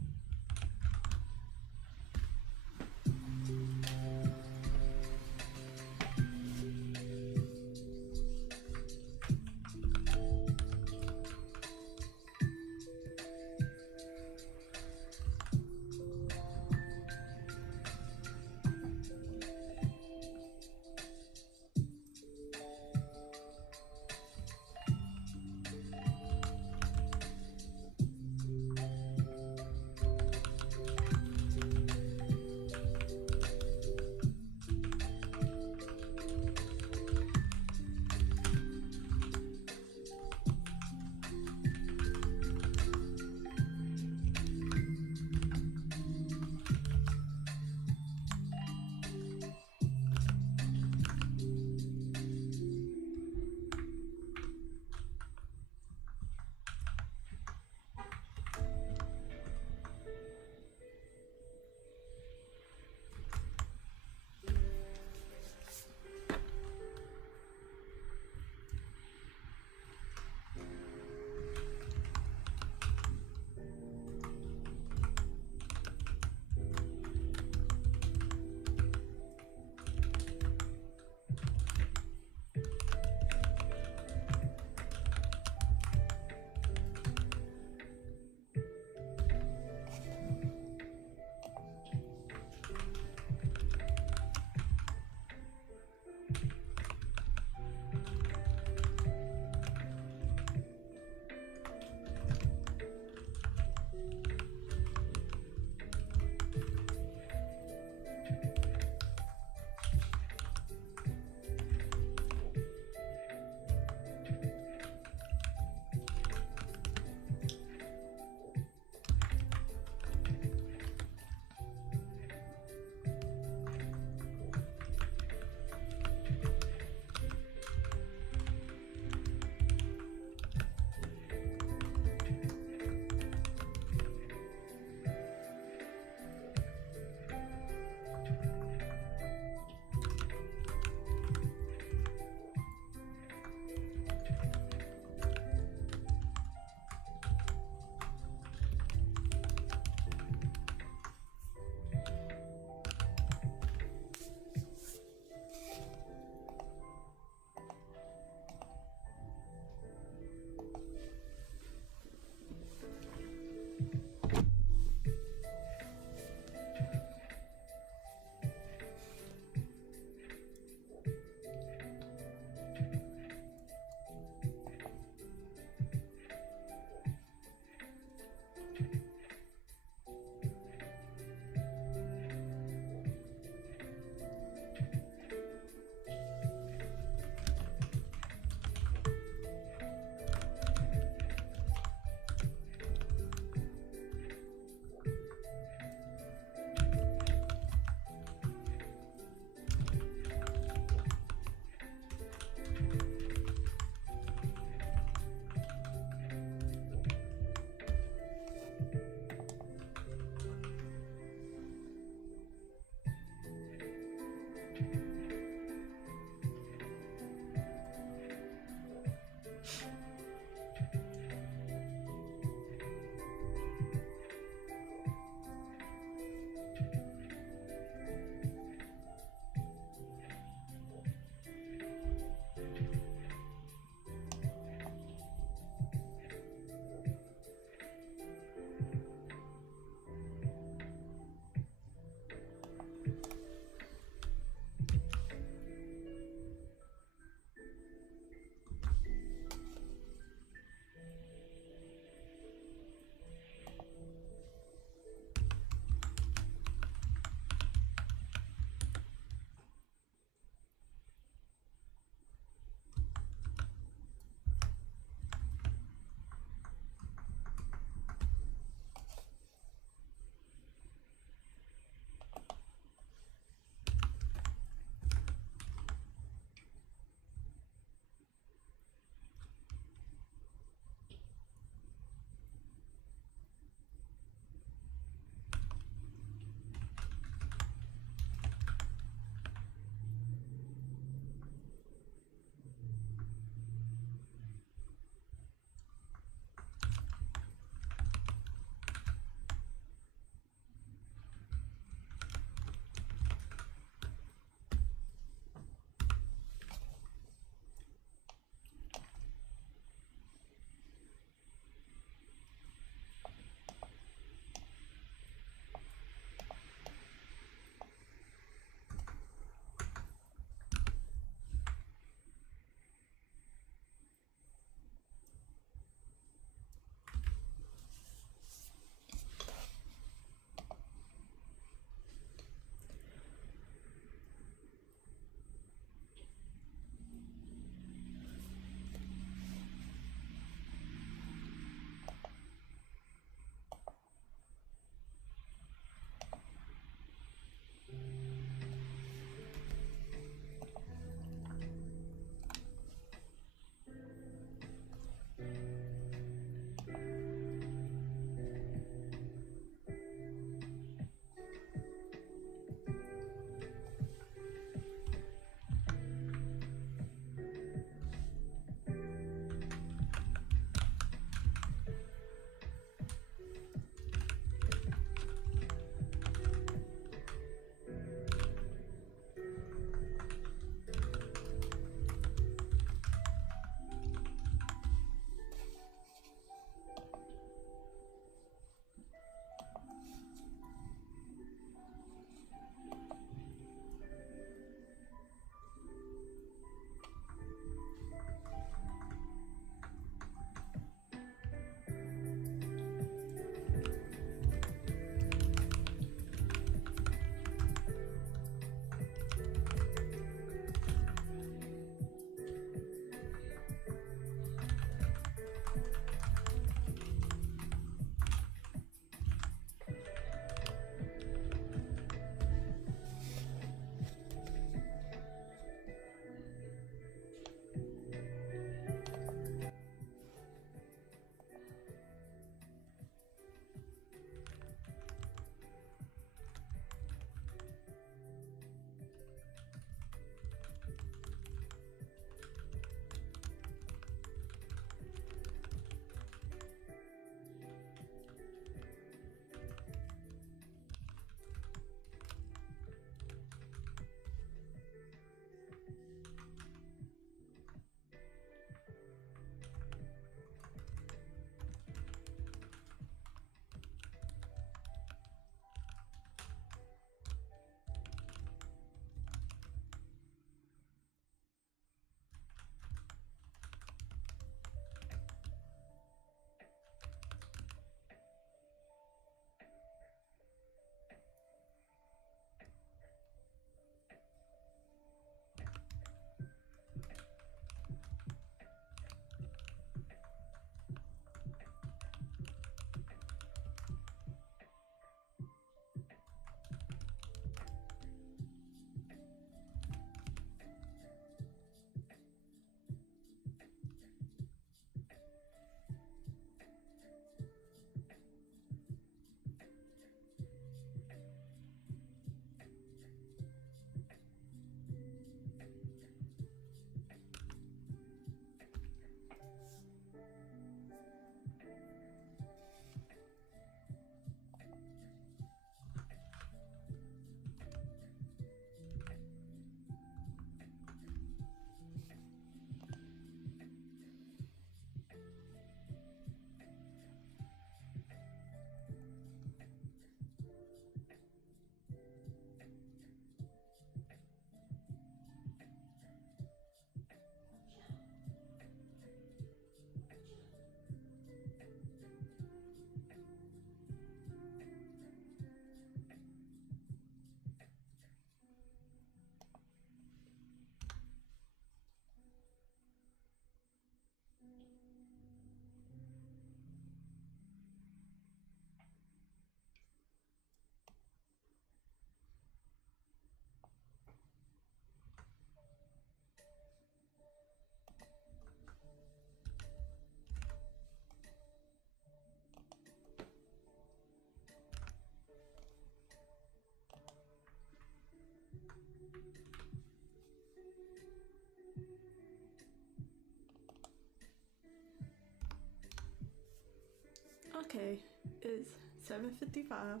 Okay, it's 7:55.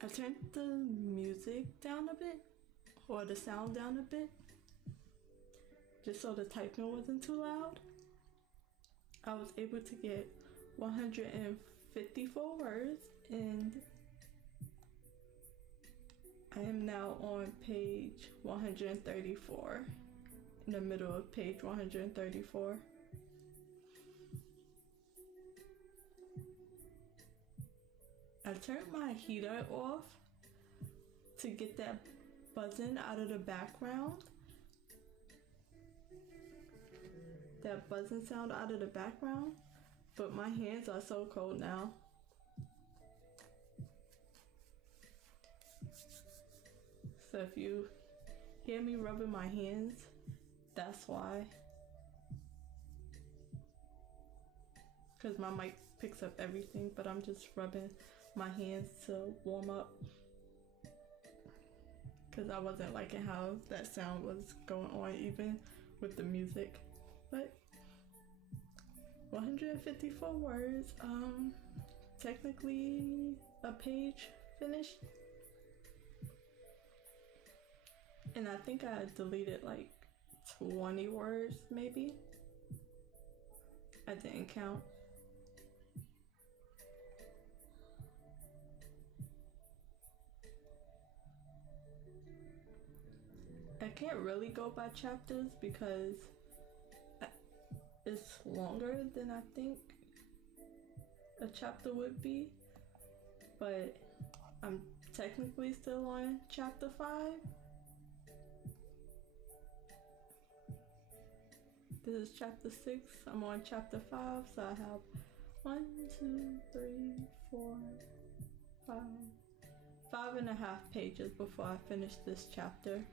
I turned the music down a bit, or the sound down a bit, just so the typing wasn't too loud. I was able to get 154 words, and I am now on page 134, in the middle of page 134. I turned my heater off to get that buzzing out of the background. That buzzing sound out of the background, but my hands are so cold now. So if you hear me rubbing my hands, that's why. Because my mic picks up everything, but I'm just rubbing my hands to warm up. Because I wasn't liking how that sound was going on even with the music. But 154 words, technically a page finished. And I think I deleted like 20 words maybe. I didn't count. I can't really go by chapters because it's longer than I think a chapter would be, but I'm technically still on chapter 5. This is chapter 6. I'm on chapter 5, so I have 1, 2, 3, 4, 5, 5.5 pages before I finish this chapter.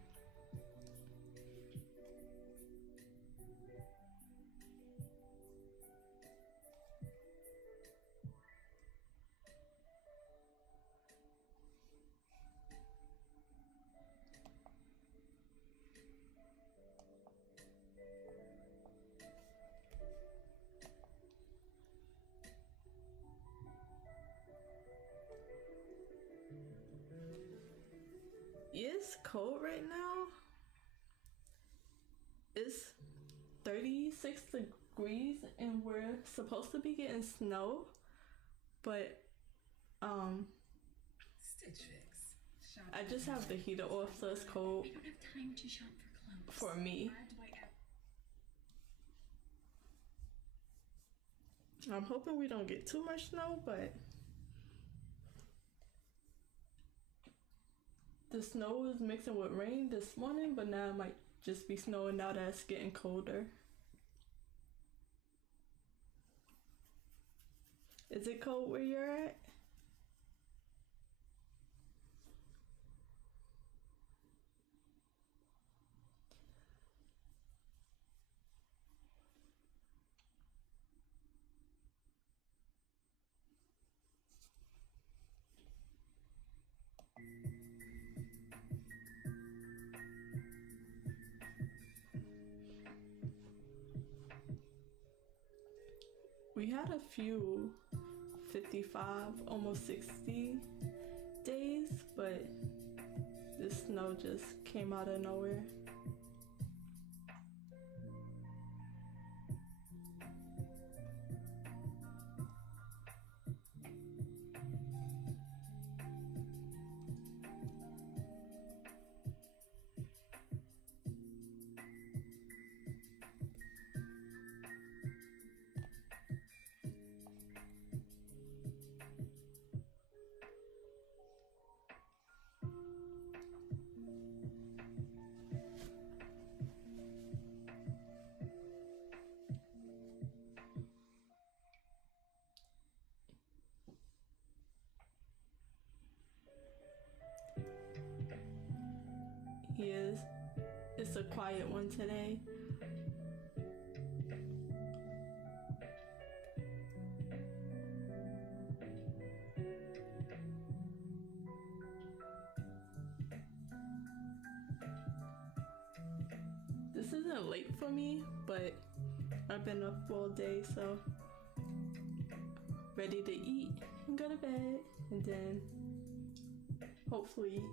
It's cold right now. It's 36 degrees and we're supposed to be getting snow, but Stitch Fix. Shopping I just have the heater off, so it's cold I don't have time to shop for clothes. for me. I have to buy I'm hoping we don't get too much snow, but the snow was mixing with rain this morning, but now it might just be snowing now that it's getting colder. Is it cold where you're at? We had a few 55, almost 60 days, but this snow just came out of nowhere. He is. It's a quiet one today. This isn't late for me, but I've been up all day, so ready to eat and go to bed, and then hopefully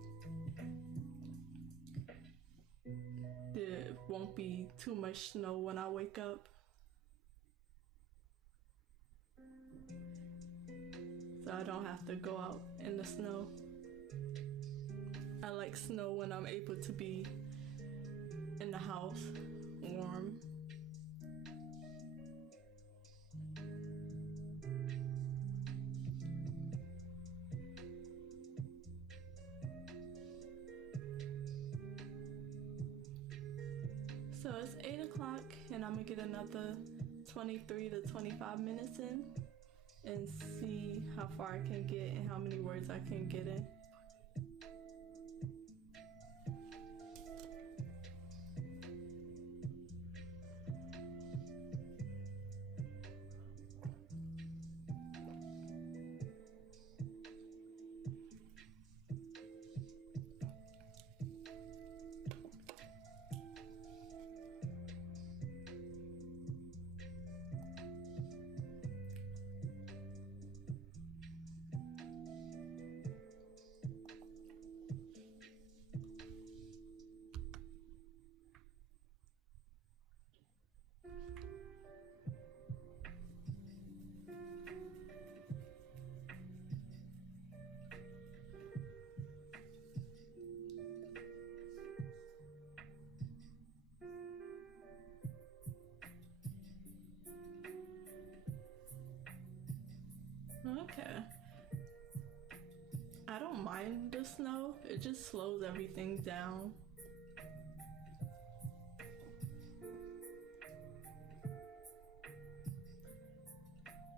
there won't be too much snow when I wake up. So I don't have to go out in the snow. I like snow when I'm able to be in the house, warm. So it's 8 o'clock and I'm gonna get another 23 to 25 minutes in and see how far I can get and how many words I can get in. Okay. I don't mind the snow, it just slows everything down.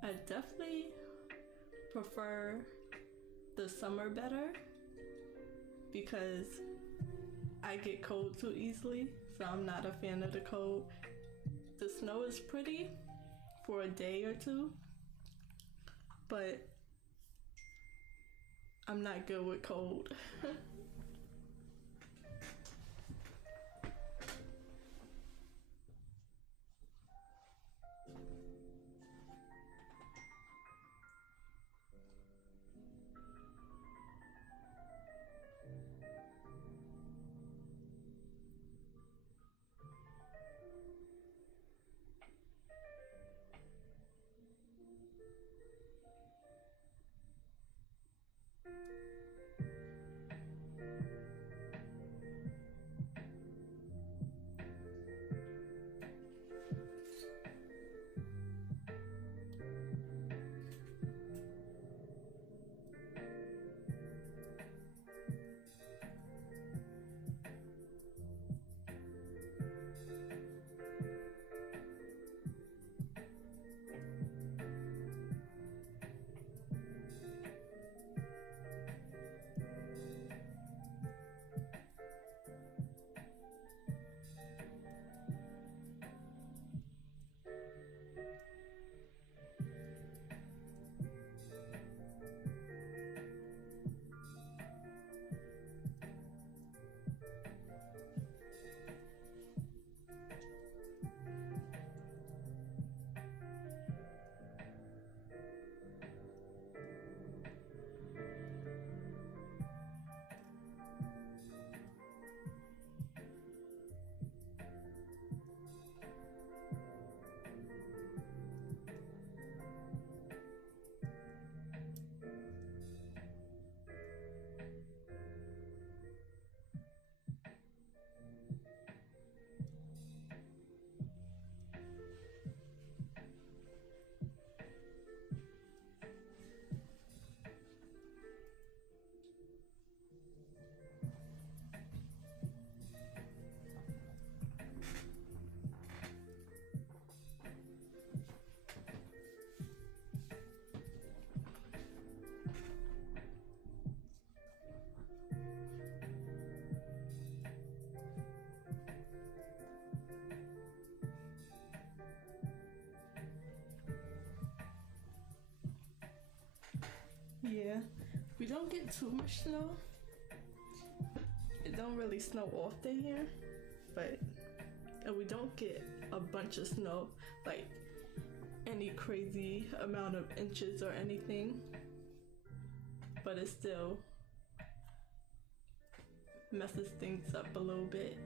I definitely prefer the summer better because I get cold too easily, so I'm not a fan of the cold. The snow is pretty for a day or two, but I'm not good with cold. Yeah, we don't get too much snow. It don't really snow often here, but we don't get a bunch of snow, like any crazy amount of inches or anything, but it still messes things up a little bit.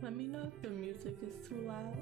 Let me know if the music is too loud.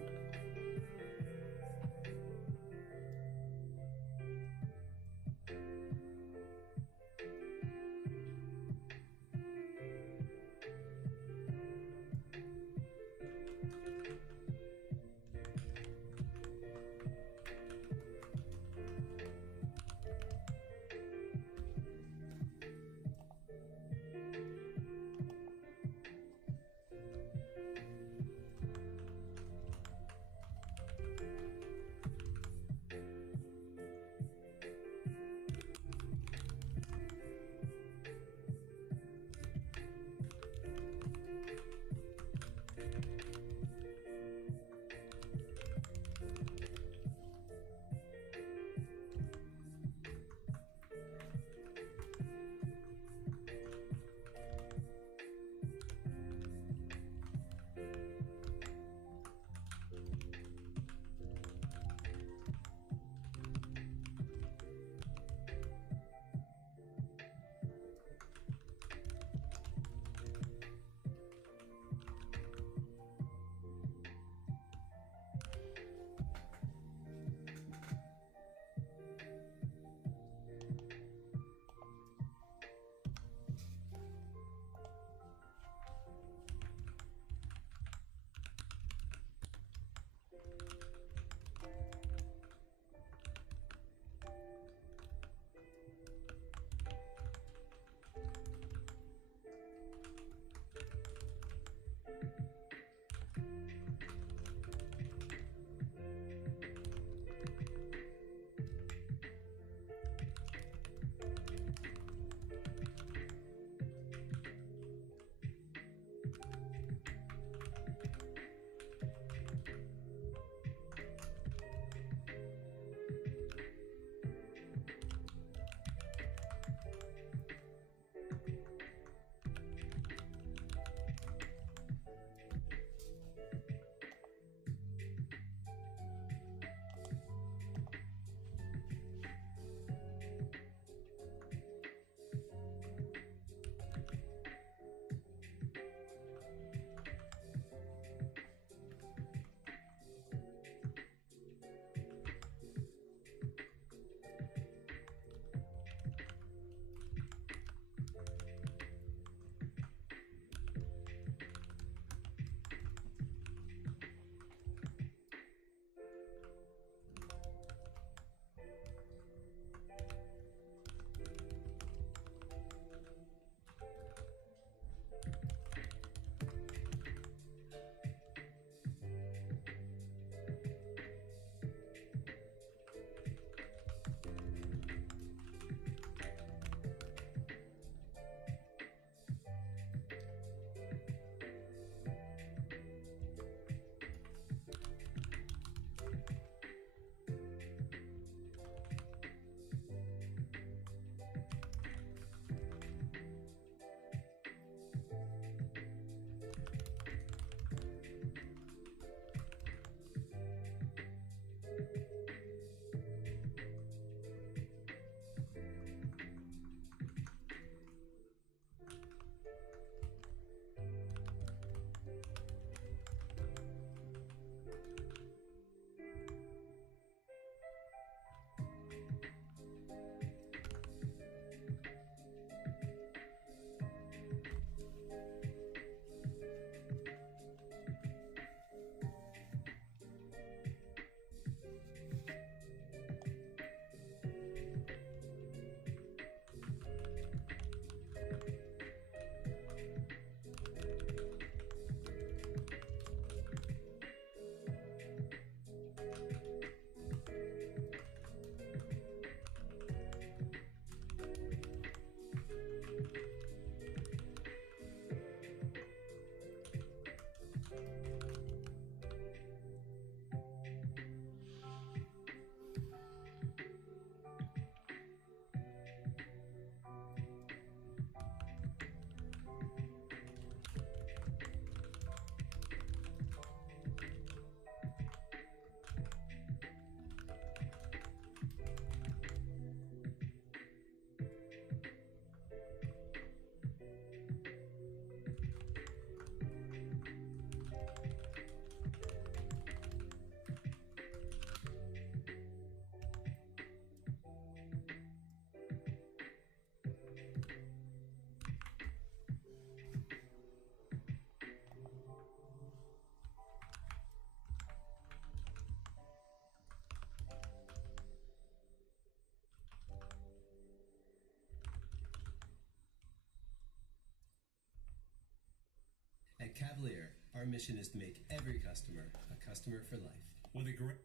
Cavalier, our mission is to make every customer a customer for life. With a great.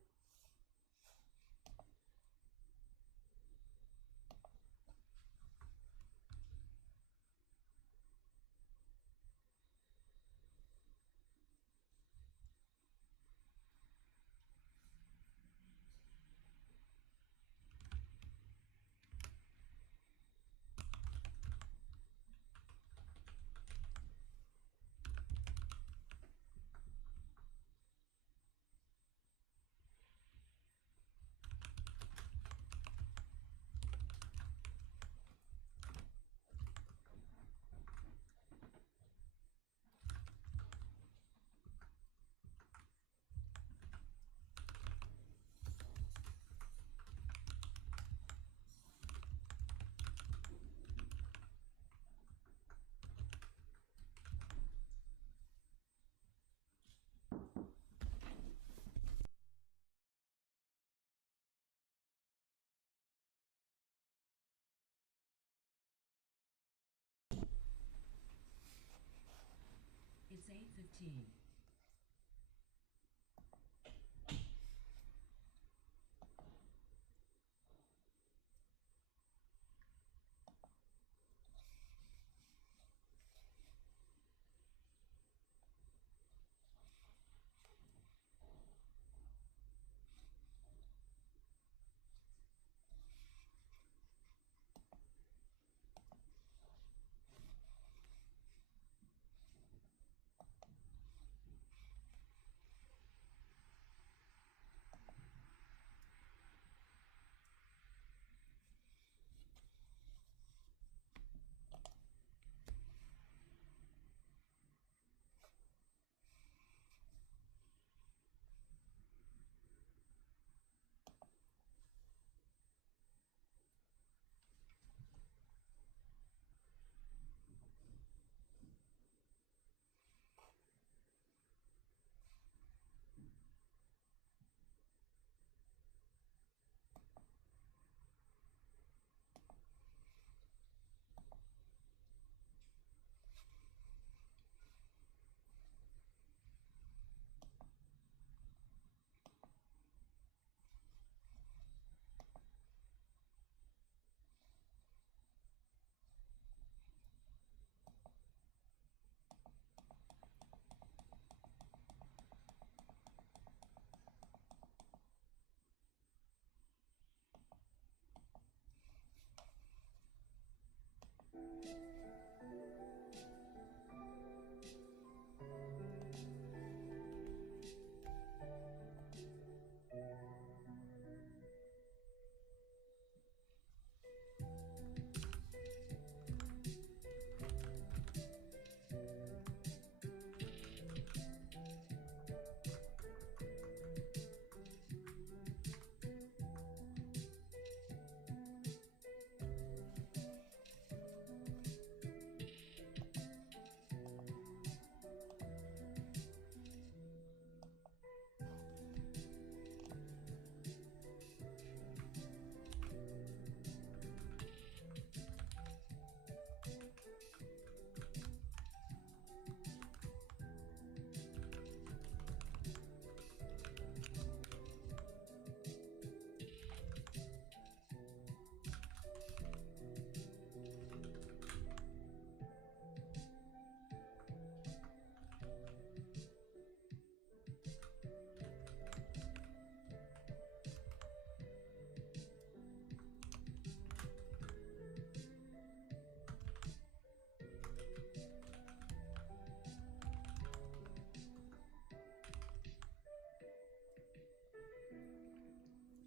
It's 8:15.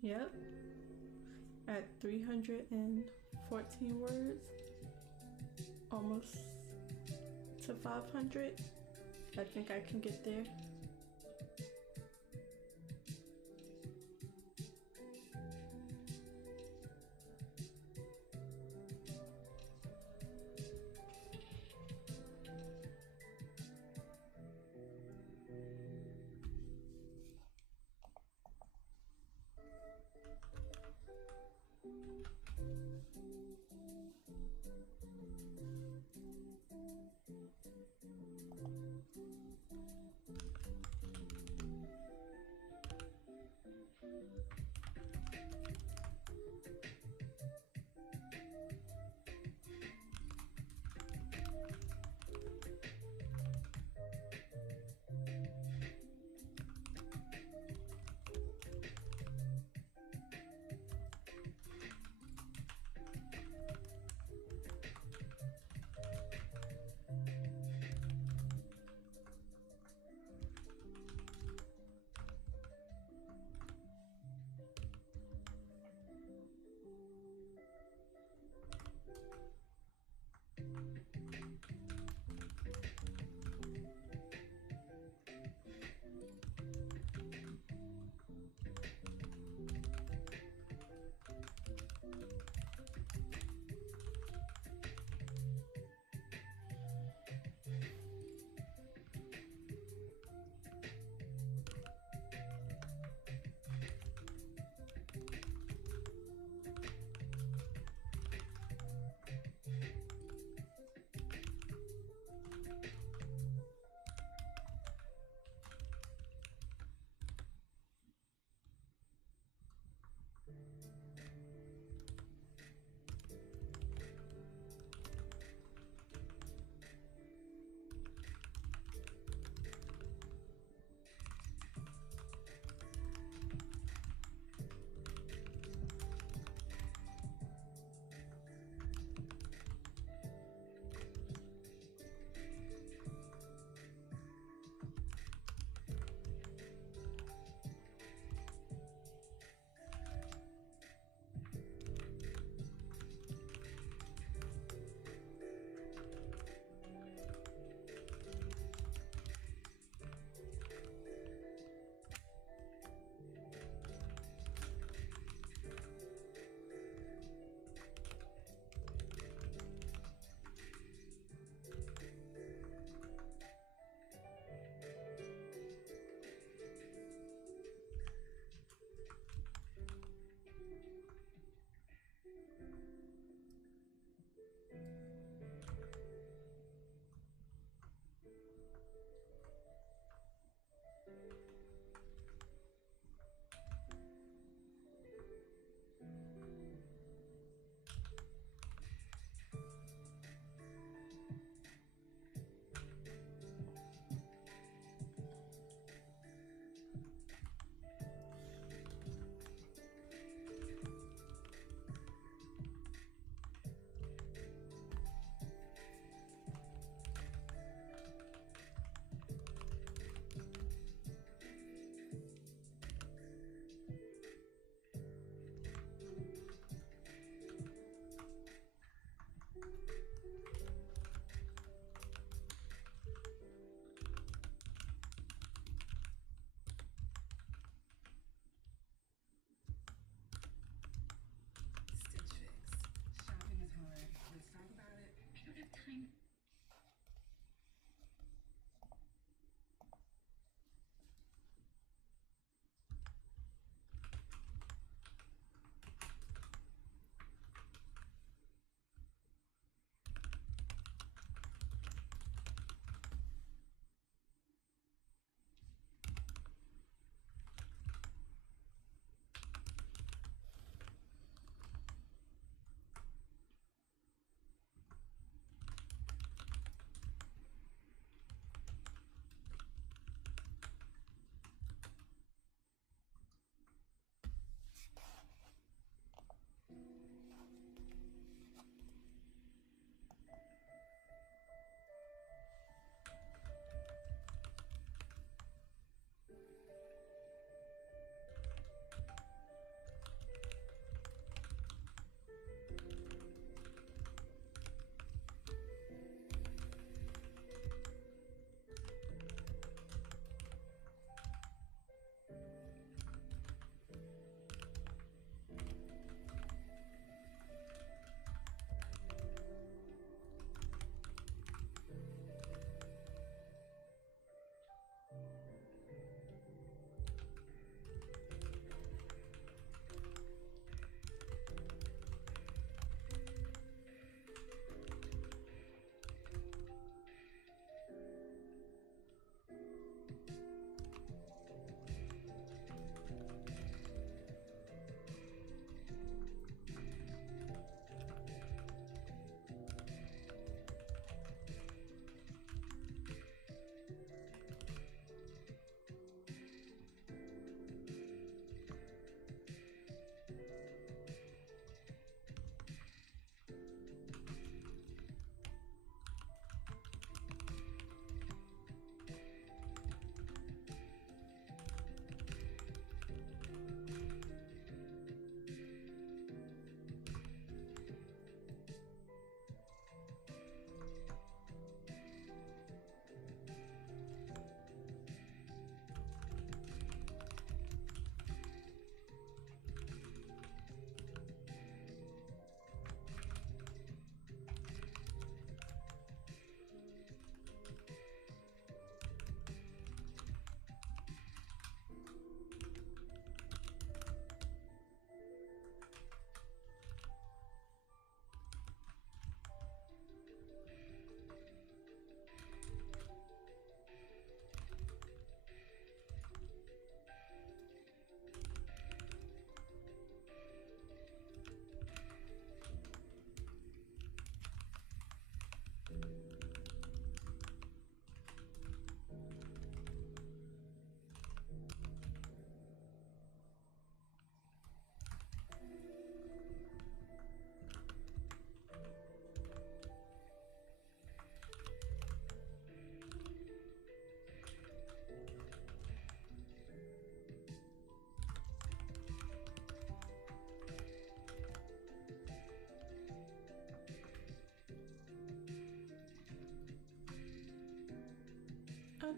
Yep. At 314 words, almost to 500. I think I can get there.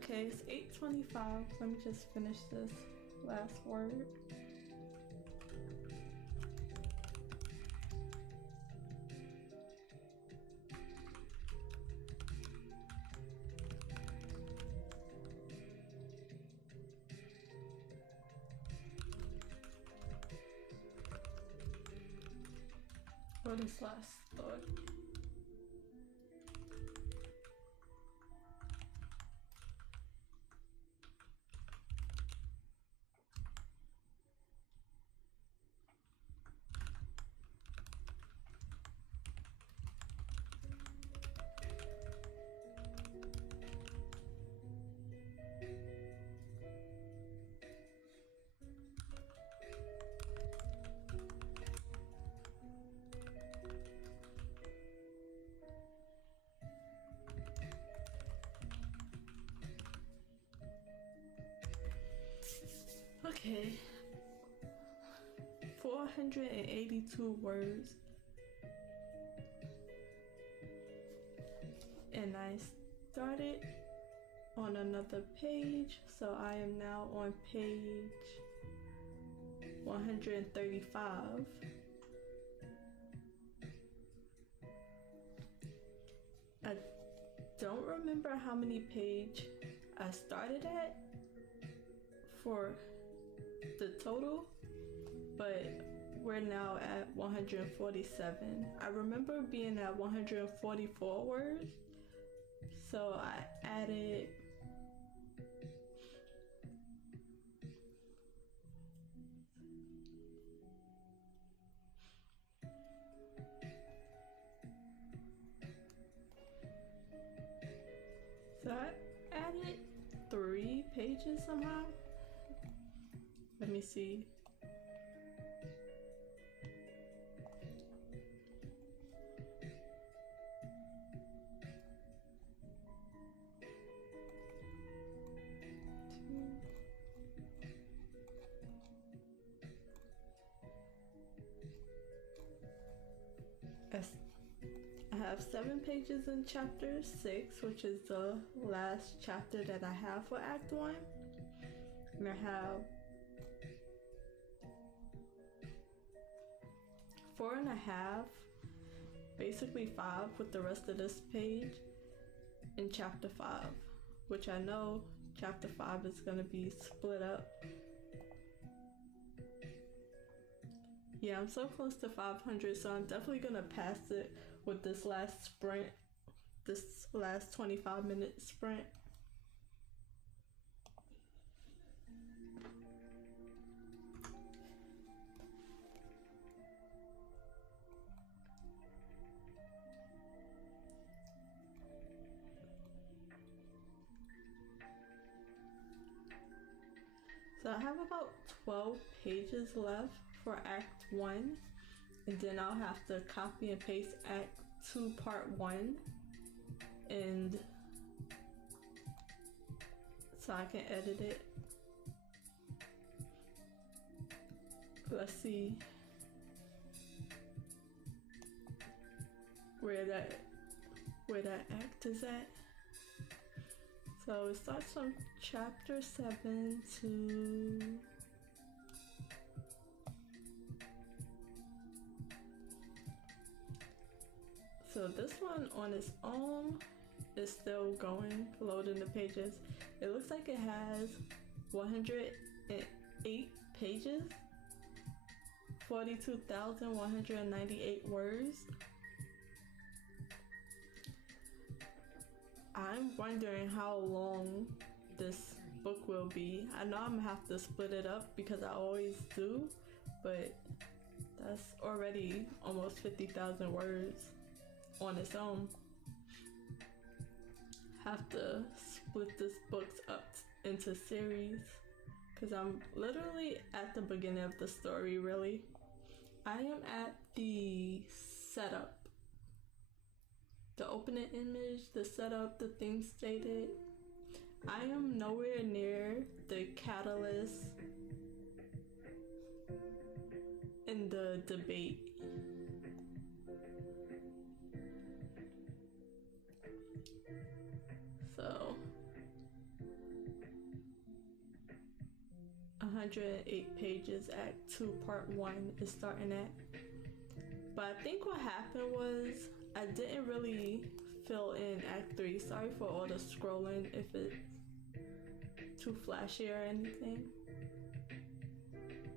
Okay, it's 8:25. Let me just finish this last word. What is last thought? Okay, 482 words, and I started on another page, so I am now on page 135. I don't remember how many page I started at for the total, but we're now at 147. I remember being at 144 words, so I added so I added 3 pages somehow. Let me see. I have 7 pages in chapter 6, which is the last chapter that I have for Act 1. And I have 4.5, basically 5 with the rest of this page in chapter 5, which I know chapter 5 is going to be split up. Yeah, I'm so close to 500, so I'm definitely going to pass it with this last sprint, this last 25-minute sprint. So I have about 12 pages left for Act 1, and then I'll have to copy and paste Act 2 Part 1, and so I can edit it. Let's see where that act is at. So it starts from chapter 7 to so this one on its own is still going, loading the pages. It looks like it has 108 pages, 42,198 words. I'm wondering how long this book will be. I know I'm gonna have to split it up because I always do, but that's already almost 50,000 words on its own. Have to split this book up into series because I'm literally at the beginning of the story, really. I am at the setup. The opening image, the setup, the things stated. I am nowhere near the catalyst in the debate. So 108 pages. Act 2 Part 1 is starting at. But I think what happened was I didn't really fill in Act 3. Sorry for all the scrolling if it's too flashy or anything.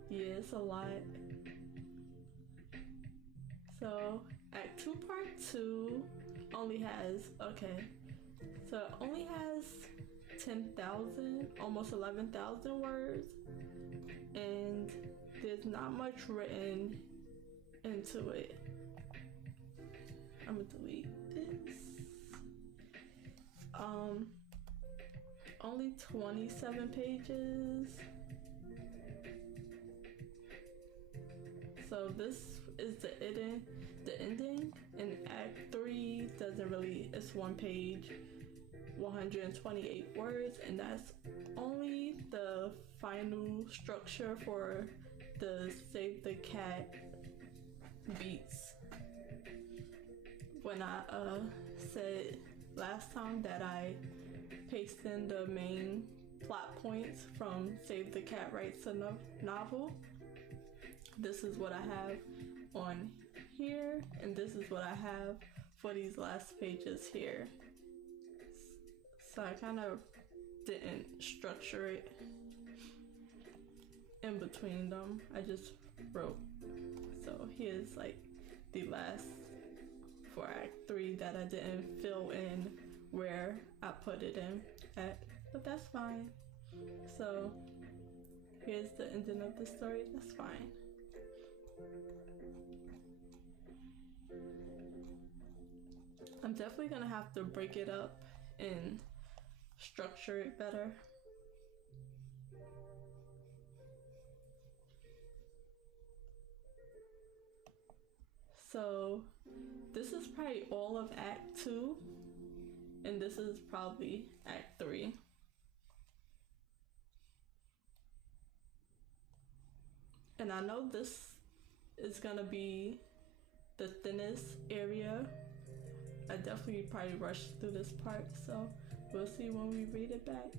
Yeah, it's a lot. So Act 2 Part 2 only has, okay, so it only has 10,000, almost 11,000 words, and there's not much written into it. I'm gonna delete this. Only 27 pages. So this is the ending, and Act 3 doesn't really, it's one page, 128 words, and that's only the final structure for the Save the Cat beats. When I said last time that I pasted in the main plot points from Save the Cat Writes a Novel, this is what I have on here, and this is what I have for these last pages here. So I kind of didn't structure it in between them. I just wrote. So here's like the last for Act 3 that I didn't fill in where I put it in at, but that's fine. So here's the ending of the story. That's fine. I'm definitely gonna have to break it up and structure it better. So this is probably all of Act 2, and this is probably Act 3. And I know this is gonna be the thinnest area. I definitely probably rushed through this part, so we'll see when we read it back.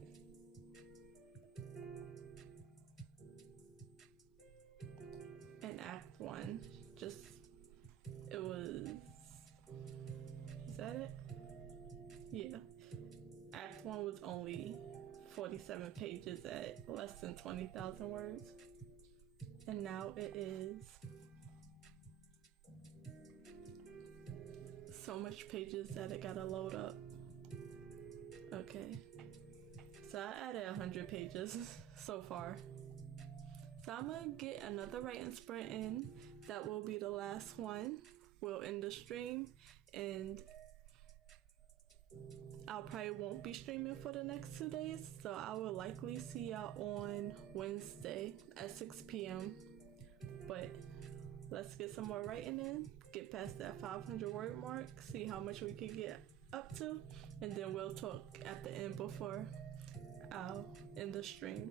And Act 1, it was, is that it? Yeah. Act 1 was only 47 pages at less than 20,000 words. And now it is so much pages that it gotta load up. Okay. So I added 100 pages so far. So I'm gonna get another writing sprint in. That will be the last one. We'll end the stream, and I probably won't be streaming for the next 2 days, so I will likely see y'all on Wednesday at 6 p.m. But let's get some more writing in, get past that 500 word mark, see how much we can get up to, and then we'll talk at the end before I'll end the stream.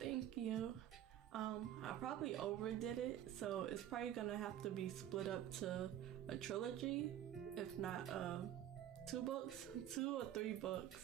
Thank you. I probably overdid it, so it's probably gonna have to be split up to a trilogy, if not 2 books, 2 or 3 books.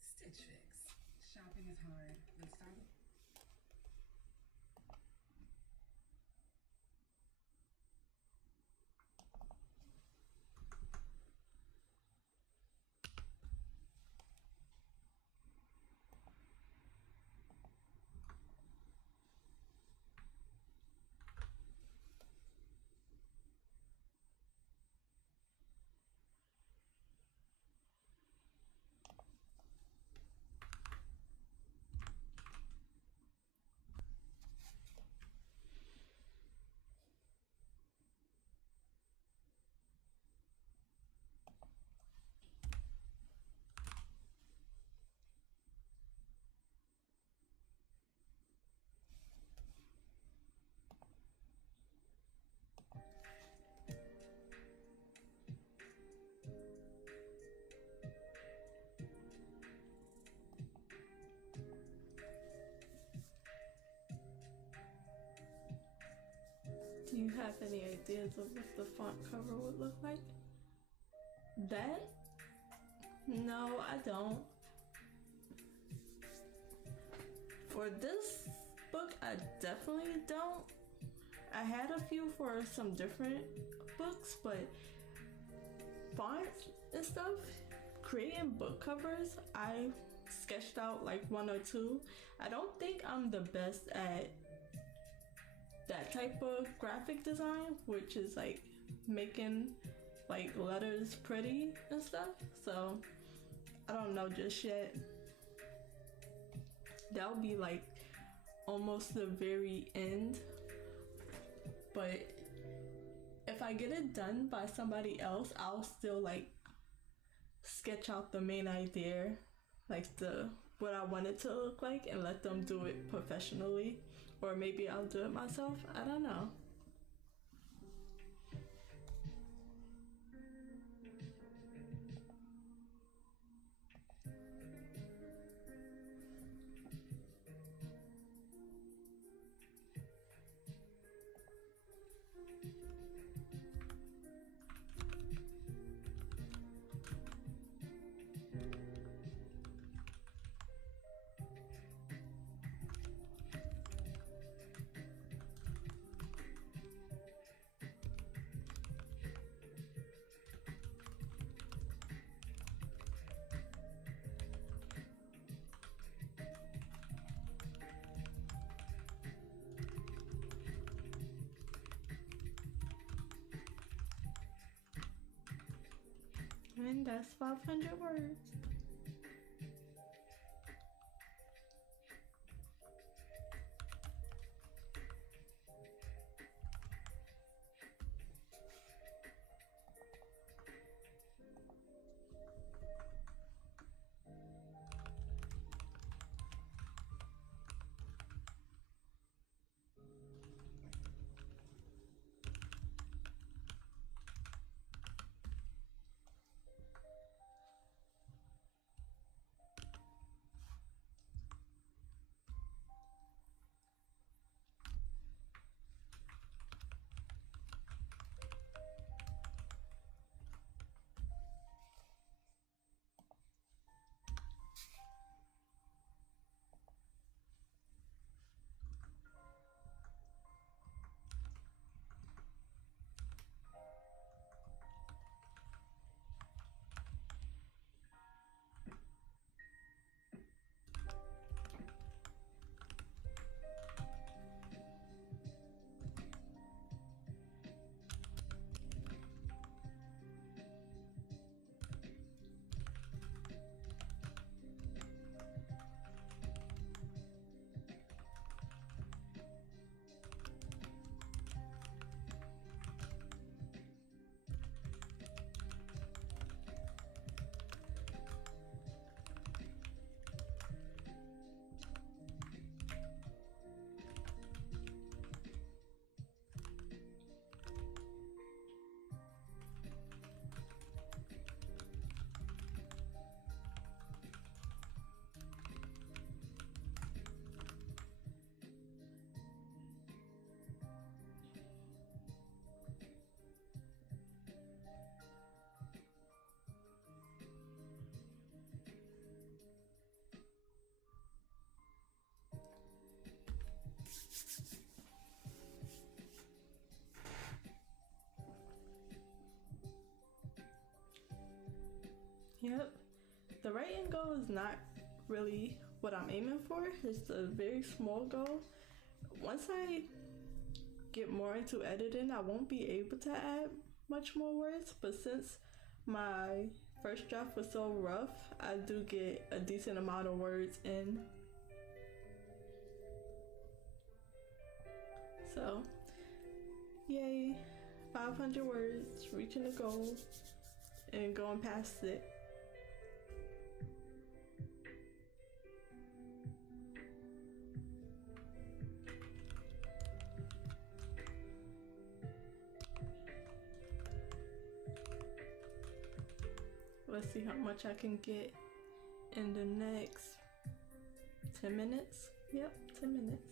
Stitch Fix. Shopping is hard. Let's start with Do you have any ideas of what the font cover would look like? That? No, I don't. For this book, I definitely don't. I had a few for some different books, but fonts and stuff, creating book covers, I sketched out like one or two. I don't think I'm the best at that type of graphic design, which is like making like letters pretty and stuff. So I don't know just yet. That'll be like almost the very end. But if I get it done by somebody else, I'll still like sketch out the main idea, like what I want it to look like, and let them do it professionally. Or maybe I'll do it myself. I don't know. And that's 500 words. Yep. The writing goal is not really what I'm aiming for. It's a very small goal. Once I get more into editing, I won't be able to add much more words, but since my first draft was so rough, I do get a decent amount of words in. So, yay, 500 words, reaching the goal and going past it. Let's see how much I can get in the next 10 minutes. Yep, 10 minutes.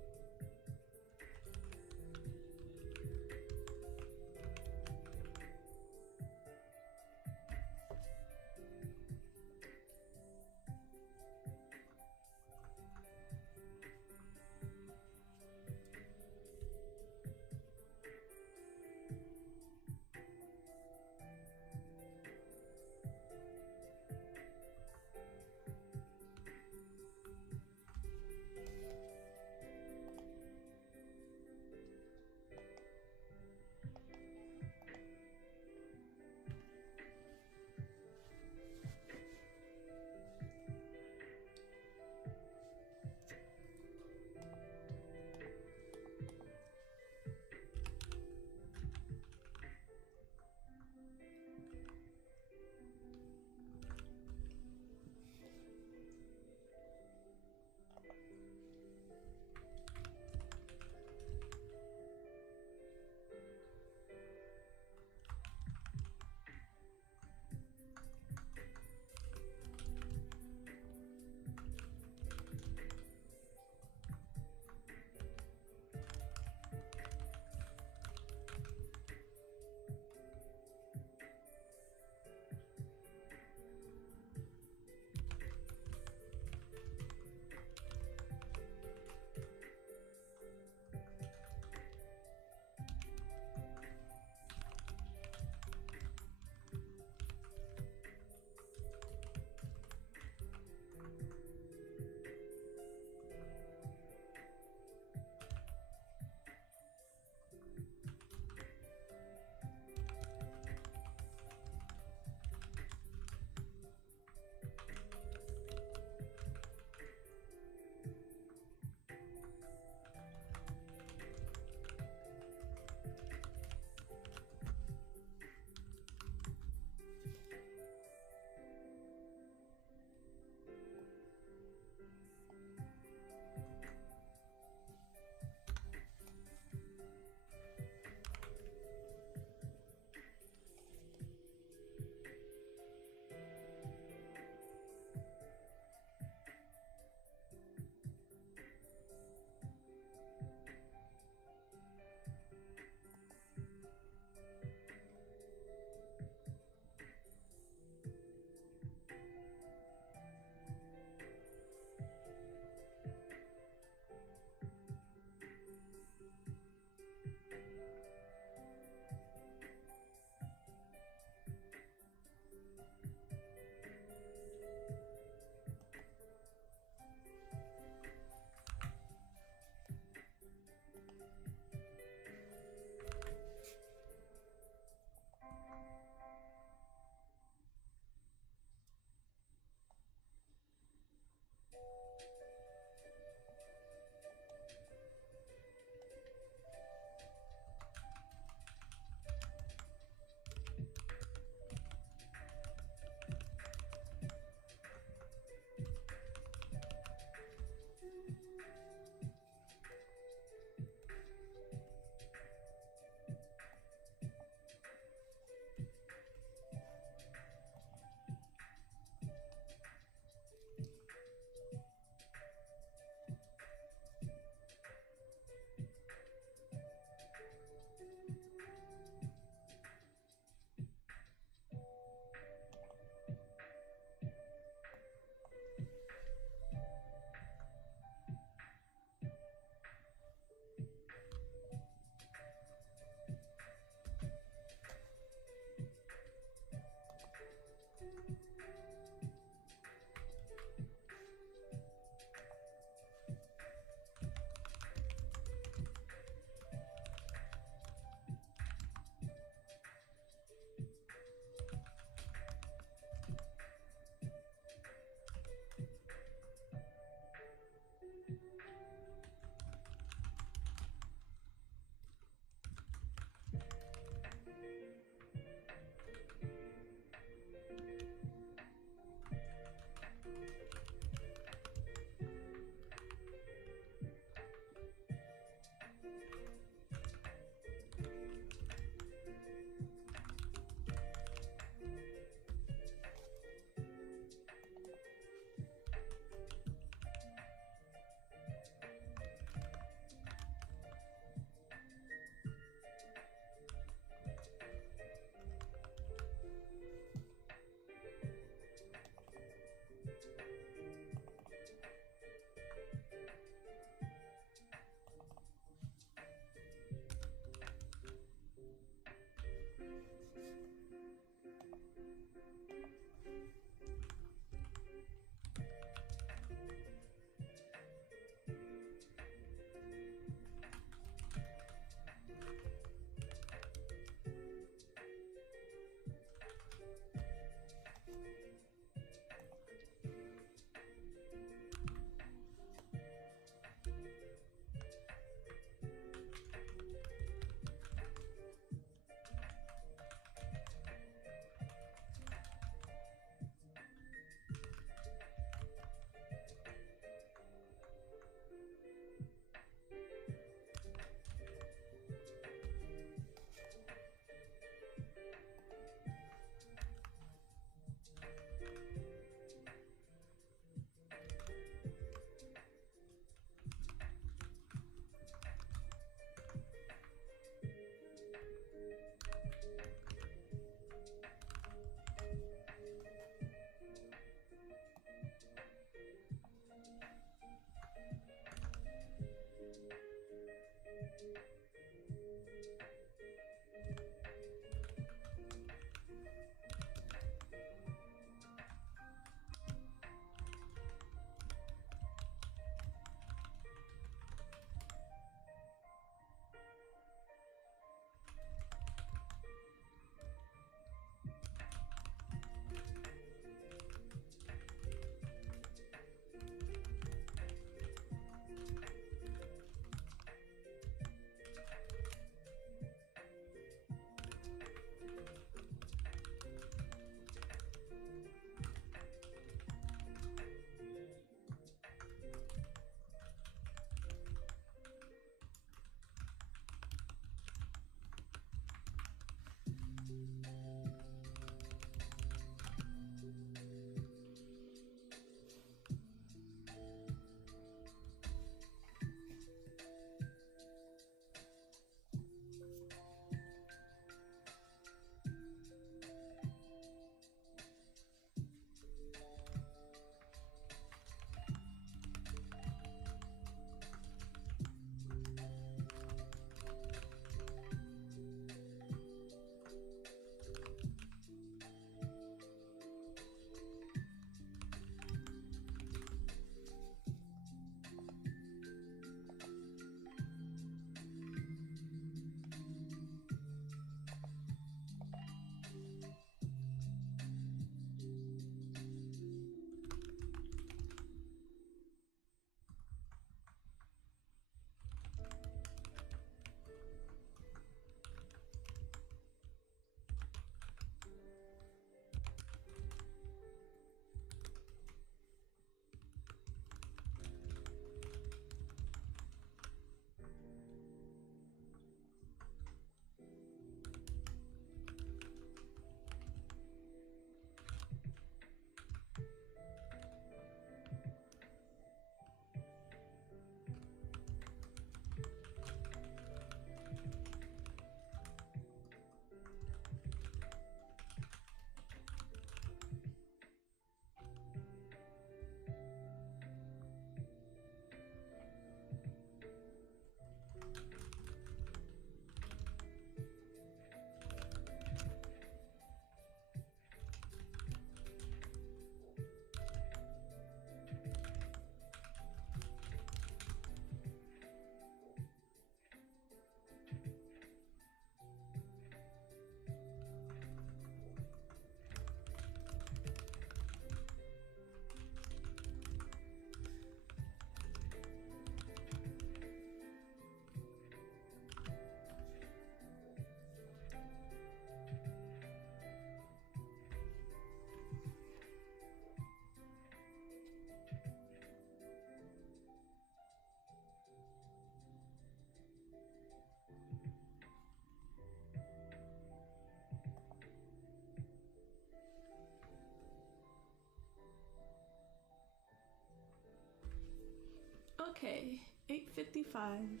Okay, 8:55.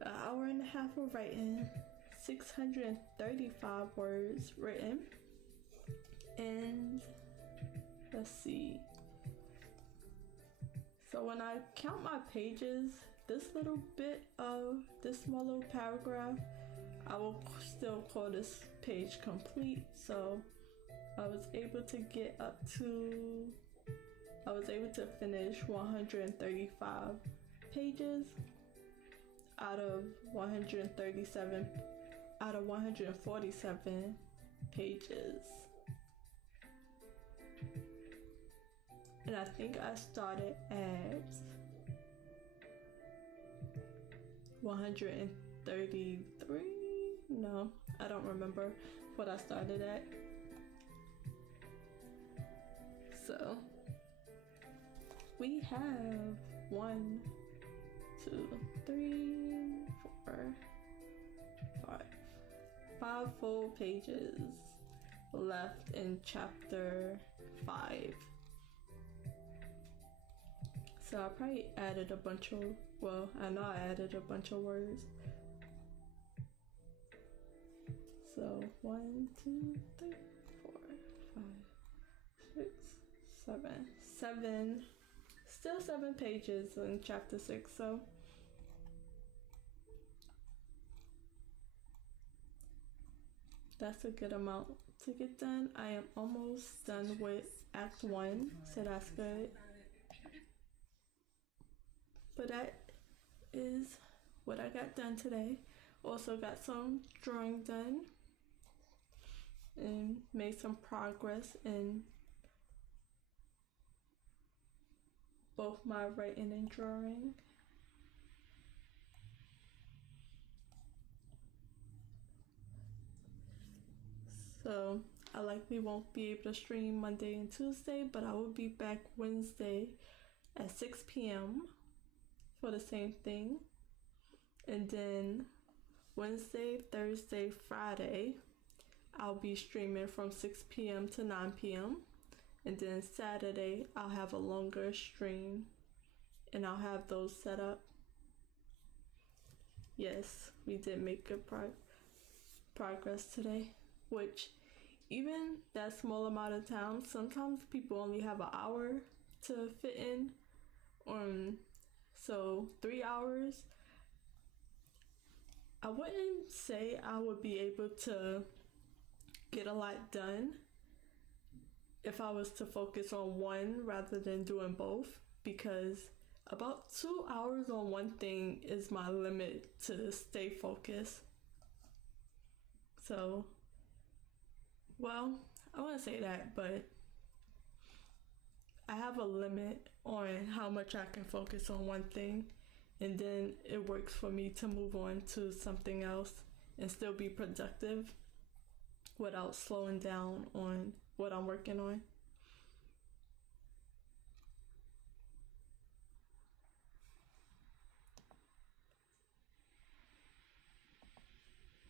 An hour and a half of writing, 635 words written, and let's see. So when I count my pages, this little bit of this small little paragraph, I will still call this page complete. So I was able to finish 135 pages out of 147 pages. And I think I started at 133. No, I don't remember what I started at. So we have 1, 2, 3, 4, 5 full pages left in chapter 5. So I probably added a bunch of, I know I added a bunch of words. So 1, 2, 3, 4, 5, 6, 7. Still 7 pages in chapter 6, so that's a good amount to get done. I am almost done with Act 1, so that's good. But that is what I got done today. Also got some drawing done and made some progress in both my writing and drawing. So I likely won't be able to stream Monday and Tuesday, but I will be back Wednesday at 6 p.m. for the same thing. And then Wednesday, Thursday, Friday, I'll be streaming from 6 p.m. to 9 p.m. And then Saturday, I'll have a longer stream and I'll have those set up. Yes, we did make good progress today, which even that small amount of time, sometimes people only have an hour to fit in. So 3 hours, I wouldn't say I would be able to get a lot done if I was to focus on one rather than doing both, because about 2 hours on one thing is my limit to stay focused. So, well, I wouldn't say that, but I have a limit on how much I can focus on one thing, and then it works for me to move on to something else and still be productive without slowing down on what I'm working on.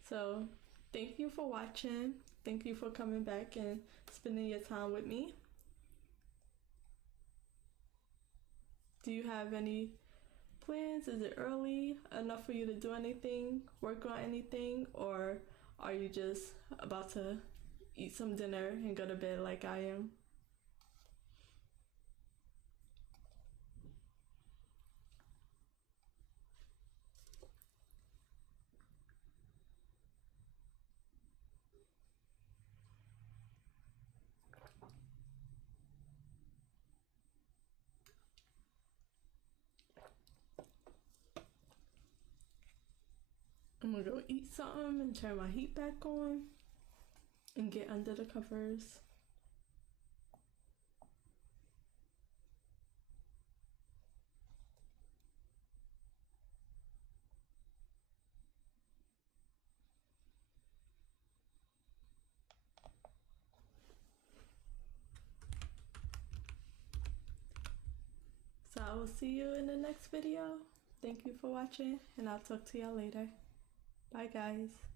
So, thank you for watching. Thank you for coming back and spending your time with me. Do you have any plans? Is it early enough for you to do anything, work on anything, or are you just about to eat some dinner and go to bed like I am? I'm gonna go eat something and turn my heat back on and get under the covers. So I will see you in the next video. Thank you for watching, and I'll talk to y'all later. Bye guys.